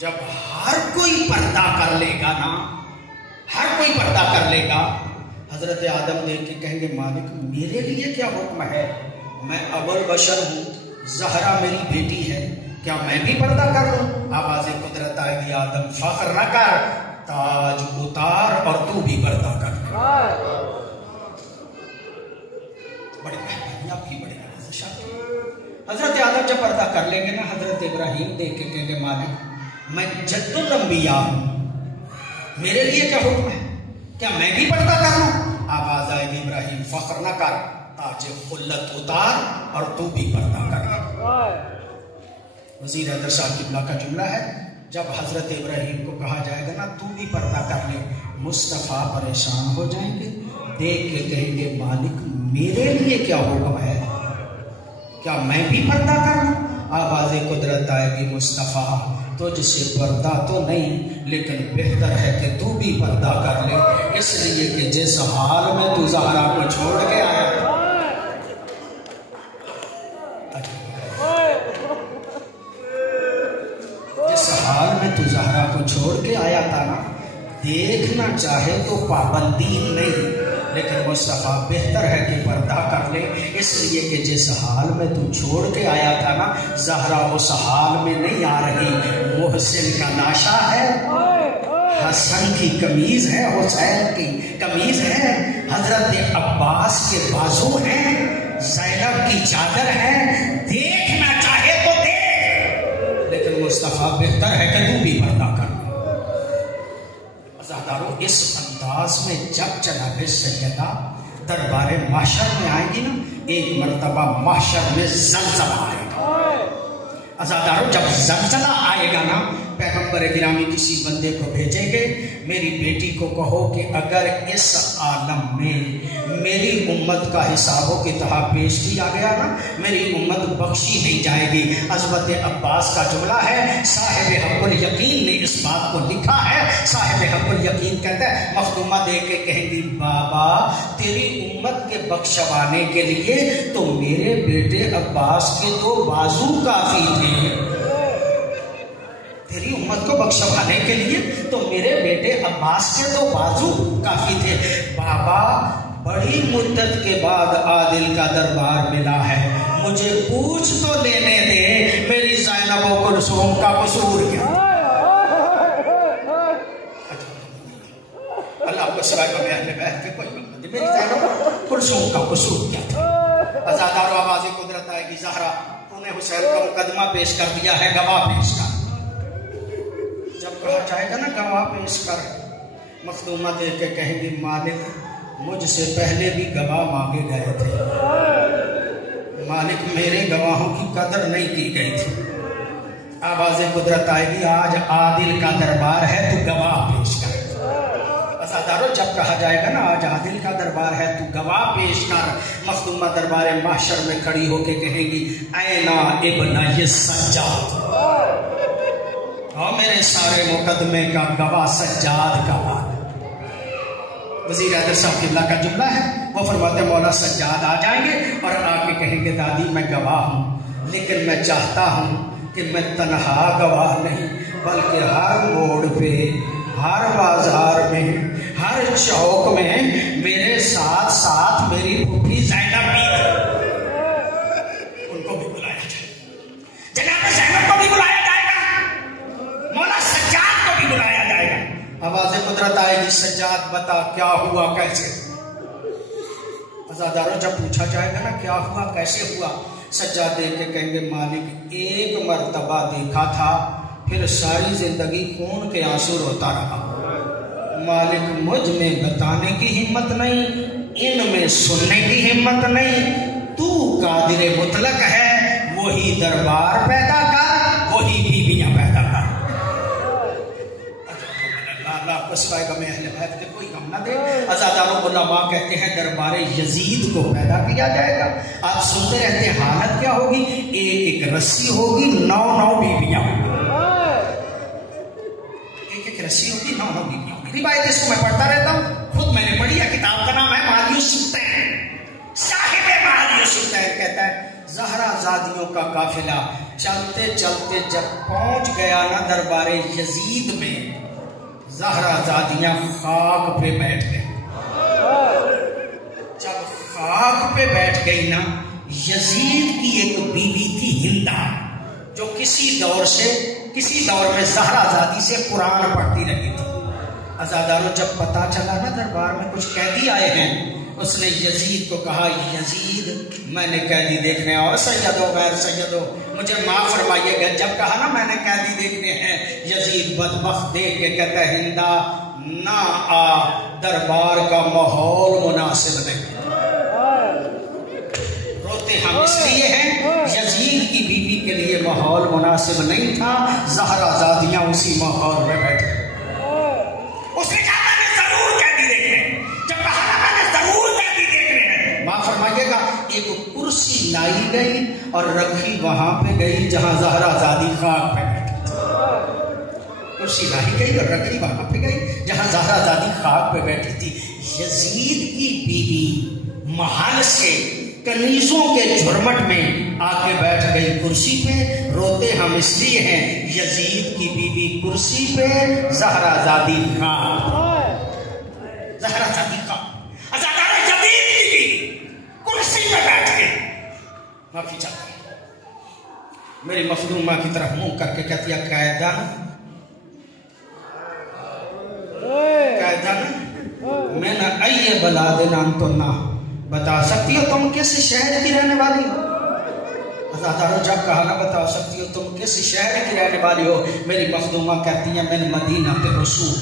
जब हर कोई पर्दा कर लेगा ना, हर कोई पर्दा कर लेगा, हजरत आदम देख के कहेंगे मालिक मेरे लिए क्या हुक्म है, मैं अबुल बशर हूँ, ज़हरा मेरी बेटी है, क्या मैं भी पर्दा कर लूं? आवाज़े कुदरत आएगी आदम फख्र न कर, ताज उतार और तू भी पर्दा कर। बड़ी मेहरबानी आपकी, बड़ी हजरत आदम जब पर्दा कर लेंगे ना, हजरत इब्राहिम देख के कहेंगे मालिक मैं जद्दुल अंबिया हूं, मेरे लिए क्या हुक्म है, क्या मैं भी पर्दा कर लूं? आवाज आएगी इब्राहिम फख्र न कर, ताज खुल्लत उतार और तू भी पर्दा कर। वज़ीर हैदर साहब किबला का जुमला है, जब हजरत इब्राहिम को कहा जाएगा ना तू भी पर्दा कर ले, मुस्तफ़ा परेशान हो जाएंगे, देख के कहेंगे मालिक मेरे लिए क्या हुक्म है, क्या मैं भी पर्दा कर लूं? आवाज़ कुदरत आएगी मुस्तफ़ा तुझसे पर्दा तो नहीं, लेकिन बेहतर है कि तू भी पर्दा कर ले, इसलिए कि जिस हाल में तू ज़हरा को छोड़ के आया, जिस हाल में तू ज़हरा को छोड़ के आया था ना, देखना चाहे तो पाबंदी नहीं, लेकिन मुस्तफ़ा बेहतर है कि पर्दा कर ले, इसलिए कि जिस हाल में तू छोड़ के आया था ना, ज़हरा उस हाल में नहीं आ रही, मोहसिन का लाशा है, हसन की कमीज है, हुसैन की कमीज है, हजरत अब्बास के बाजू हैं, ज़ैनब की चादर है, देखना चाहे तो देख, लेकिन मुस्तफ़ा बेहतर है कि तू भी पर्दा कर। अज़ादारों इस अंदाज में जब जनाब सैयदा दरबार माशर में आएगी ना, एक मर्तबा माशर में ज़लज़ला आएगा। अज़ादारों जब ज़लज़ला आएगा ना, पैगंबर गिरामी किसी बंदे को भेजेंगे, मेरी बेटी को कहो कि अगर इस आलम में मेरी उम्मत का हिसाबों की तरह पेश किया गया ना, मेरी उम्मत बख्शी नहीं जाएगी। हज़रत अब्बास का जुमला है, साहिब हक़ुल यकीन ने इस बात को लिखा है, साहिब हक़ुल यकीन कहता है, मखदूमा दे के कहेंगी बाबा तेरी उम्मत के बख्शवाने के लिए तो मेरे बेटे अब्बास के तो बाजू काफी थे, तेरी उम्मत को बख्शवाने के लिए तो मेरे बेटे अब्बास के तो बाजू काफी थे। बाबा बड़ी मुद्दत के बाद आदिल का दरबार मिला है, मुझे पूछ तो लेने दे मेरी ज़ैनब व कुलसूम का कसूर क्या? अल्लाह को सिवाय बैठ के कोई बंद, मेरी ज़ैनब कुलसूम का कसूर क्या था? अज़ादारों आवाज़ कुदरत आएगी, ज़हरा तूने हुसैन का मुकदमा पेश कर दिया है, गवाह पेश कर। जब कहा जाएगा ना गवाह पेश कर, मखदूमा दे के कहेंगे मालिक मुझसे पहले भी गवाह मांगे गए थे, मालिक मेरे गवाहों की कदर नहीं की गई थी। आवाज़ कुदरत आएगी, आज आदिल का दरबार है, तू गवाह पेश कर। अज़ादारों जब कहा जाएगा ना आज आदिल का दरबार है, तू गवाह पेश कर, मखदूमा दरबार माशर में खड़ी होके कहेगी ऐना इब्न ये सज्जाद, और मेरे सारे मुकदमे का गवाह सज्जाद का बात। वज़ीर हैदर साहब किबला का जुमला है, वो फरमाते मौला सज्जाद आ जाएंगे और आके कहेंगे दादी मैं गवाह हूँ, लेकिन मैं चाहता हूँ कि मैं तनहा गवाह नहीं, बल्कि हर मोड़ पे, हर बाजार में, हर चौक में मेरे साथ साथ मेरी फूफी ज़ैनब भी थी, उनको भी बुलाया जाए, जनाब ज़ैनब को भी बुलाया जाएगा, मौला सज्जाद को भी बुलाया जाएगा। आवाज़ कुदरत आएगी, सज्जाद बता क्या हुआ कैसे? अज़ादारों जब पूछा जाएगा ना क्या हुआ कैसे हुआ, सज्जाद देख के कहेंगे मालिक एक मर्तबा देखा था, फिर सारी जिंदगी खून के आंसू रोता रहा, मालिक मुझ में बताने की हिम्मत नहीं, इनमें सुनने की हिम्मत नहीं, तू कादिर मुतलक है, वही दरबार पैदा कर, वही बीवियां पैदा कर। अल्लाह को सिवाय गम अहले बैत के कोई गम ना दे। अज़ादारों उलमा कहते हैं दरबार यजीद को पैदा किया जाएगा। आप सुनते रहते हैं हालत क्या होगी, एक एक रस्सी होगी, 9 बीवियां, एक एक रस्सी होगी, 9 बीवियां होगी। रिवायत इसको मैं पढ़ता रहता हूँ, खुद मैंने पढ़ी है, किताब का नाम है मादियुस सुल्तान। साहिब मादियुस सुल्तान कहता है ज़हरा ज़ादियों का काफिला चलते चलते जब पहुंच गया ना दरबारे यजीद में, ज़हरा ज़ादियां खाक पे बैठ गई। जब खाक पे बैठ गई ना, यजीद की एक बीवी थी हिंदा, जो किसी दौर में ज़हरा ज़ादी से कुरान पढ़ती रही थी। अज़ादारों जब पता चला ना दरबार में कुछ कैदी आए हैं, उसने यजीद को कहा, यजीद मैंने कैदी देखने आओ, सैयदो गैर सैयदो मुझे माफ फरमाइएगा। जब कहा ना मैंने कैदी देखने हैं, यजीद बदबख्त देख के कहता है हिंदा ना आ, दरबार का माहौल मुनासिब नहीं। रोते हम इसलिए हैं यजीद की बीवी के लिए माहौल मुनासिब नहीं था, ज़हरा ज़ादियां उसी माहौल में बैठे। उसने कहा मैंने जरूर कैदी देखने, जब कहा ना मैंने जरूर कैदी देखने हैं। माफ फरमाइएगा, एक कुर्सी लाई गई और रखी वहां पे गई जहां ज़हरा ज़ादी खाक पे बैठी थी। कुर्सी लाई गई और रखी वहां पे गई जहां ज़हरा ज़ादी खाक पे बैठी थी। यजीद की बीवी महल से कनीजों के झुरमट में आके बैठ गई कुर्सी पे। रोते हम इसलिए हैं यजीद की बीवी कुर्सी पे, ज़हरा ज़ादी खाक, ज़हरा ज़ादी खाक। अज़ादार यजीद की बीवी कुर्सी पे बैठ के, माफी चाहती है, मेरी मखदूमा की तरफ मुंह करके कहती है कैदन मैं न अये बला देना तो ना बता सकती हो तुम किस शहर की रहने वाली हो। अज़ादारों जब कहा ना बता सकती हो तुम किस शहर की रहने वाली हो, मेरी मखदूमा कहती है मैं मदीना के रसूल।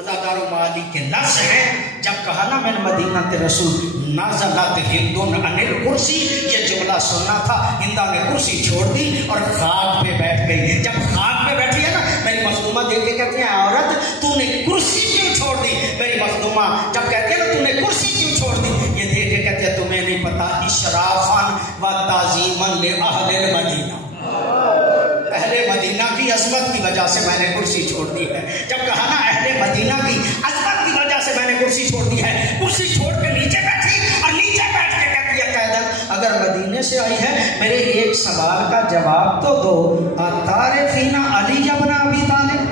अज़ादारों माली के लफ्ज़ है, जब कहा ना मैं मदीना के रसूल, नाज़लत हिंदुन अनिल कुर्सी, ये जुमला सुनना था। हिंदा ने कुर्सी छोड़ दी और खाक पे बैठ गई। जब खाक पे बैठी है ना, मेरी मखदूमा देख के कहती है औरत तूने कुर्सी क्यों छोड़ दी। मेरी मखदूमा जब कहती है ना तूने कुर्सी क्यों छोड़ दी, ये देख के कहते हैं तुम्हें नहीं पता इशराफन व ताज़ीमन ले अहले मदीना, अहले मदीना की अज़मत की वजह से मैंने कुर्सी छोड़ दी है। जब कहा ना अहले मदीना की अज़मत की वजह से मैंने कुर्सी छोड़ दी है, कुर्सी छोड़ के नीचे बैठी और नीचे बैठ के कहती है कैदन अगर मदीने से आई है मेरे एक सवाल का जवाब तो दो, तारिफीना अली इब्न अबी तालिब,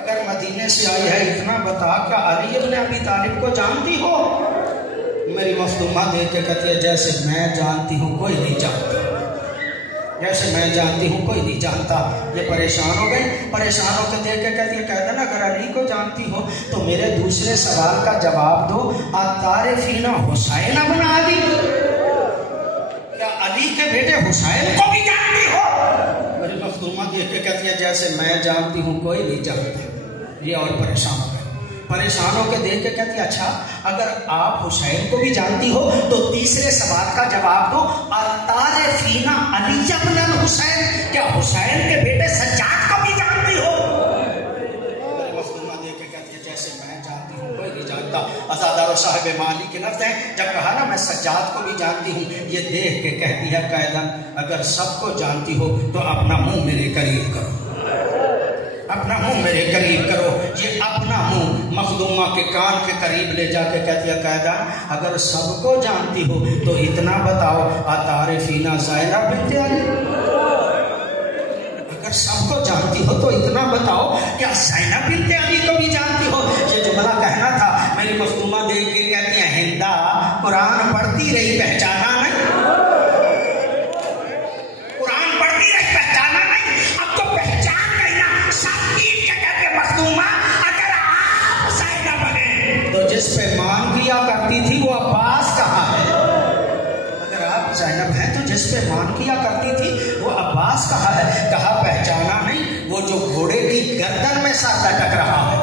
अगर मदीने से आई है इतना बता क्या अली इब्न अबी तालिब को जानती हो। मेरी मखदूमा देख के कहती है जैसे मैं जानती हूँ कोई नहीं जानता, जैसे मैं जानती हूँ कोई नहीं जानता। ये परेशान हो गई, परेशान होकर देख के कहती है कहते ना अगर अली को जानती हो तो मेरे दूसरे सवाल का जवाब दो, तारिफीना हुसैन इब्न अली, क्या अली के बेटे हुसैन को भी जानती हो। मेरी मखदूमा देख के कहती है जैसे मैं जानती हूँ कोई नहीं जानता। ये और परेशान हो गए, परेशान होकर देख के कहती है अच्छा अगर आप हुसैन को भी जानती हो तो तीसरे सवाल का जवाब दो, तारिफीना अली इब्न हुसैन, क्या हुसैन के बेटे सज्जाद को भी जानती हो। मखदूमा देख के कहती है जैसे मैं जानती हूँ कोई नहीं जानता। अज़ादारों साहिब माली के लफ्ज़ हैं, जब कहा ना मैं सज्जाद को भी जानती हूँ, ये देख के कहती है कैदन अगर सबको जानती हो तो अपना मुंह मेरे करीब करो, अपना मुंह मेरे करीब करो। ये अपना मुंह मखदूमा के कान के करीब ले जाके कहती है कैदा अगर सबको जानती हो तो इतना बताओ, तारिफीना ज़ैनब बिन्त अली, अगर सबको जानती हो तो इतना बताओ क्या ज़ैनब बिन्त अली को भी जानती हो। ये जुमला कहना था। मेरी मखदूमा देख के कहती है हिंदा कुरान पढ़ती रही पहचाना नहीं, कुरान पढ़ती रही पहचाना नहीं, अब तो पहचान गई ना। मखदूमा अगर आप ज़ैनब बने तो जिस पे मान किया करती थी वो अब्बास कहाँ है, अगर आप ज़ैनब हैं तो जिस पे मान किया करती थी वो अब्बास कहाँ है। कहा पहचाना नहीं, वो जो घोड़े की गर्दन में साथ लटक रहा है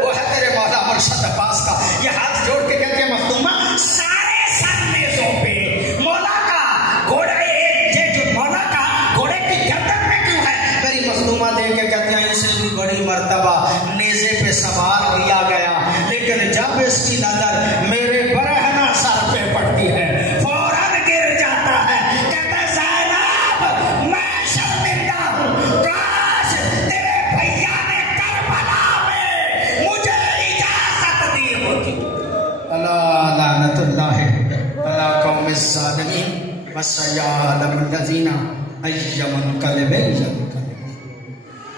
वो है तेरे मौला मुर्शद अब्बास का। ये हाथ जोड़ के कहते हैं मखदूमा सारे सरनेज़ों पे मौला का घोड़ा, जो मौला का घोड़े की गर्दन में क्यों है। मेरी मखदूमा देख के कहते हैं इसे भी बड़ी मर्तबा नेज़े पे सवार किया गया, लेकिन जब इसकी नजर मेरे बरहना सर पे पड़ती है फौरन गिर जाता है। कहता है ज़ैनब मैं शर्मिंदा हूँ, काश तेरे भैया ने करबला में मुझे इजाजत दी होती। अला लानतुल्लाह अला कौमिज़ ज़ालिमीन वसयअलमुल लज़ीना अय्युमुल क़ल्बैन।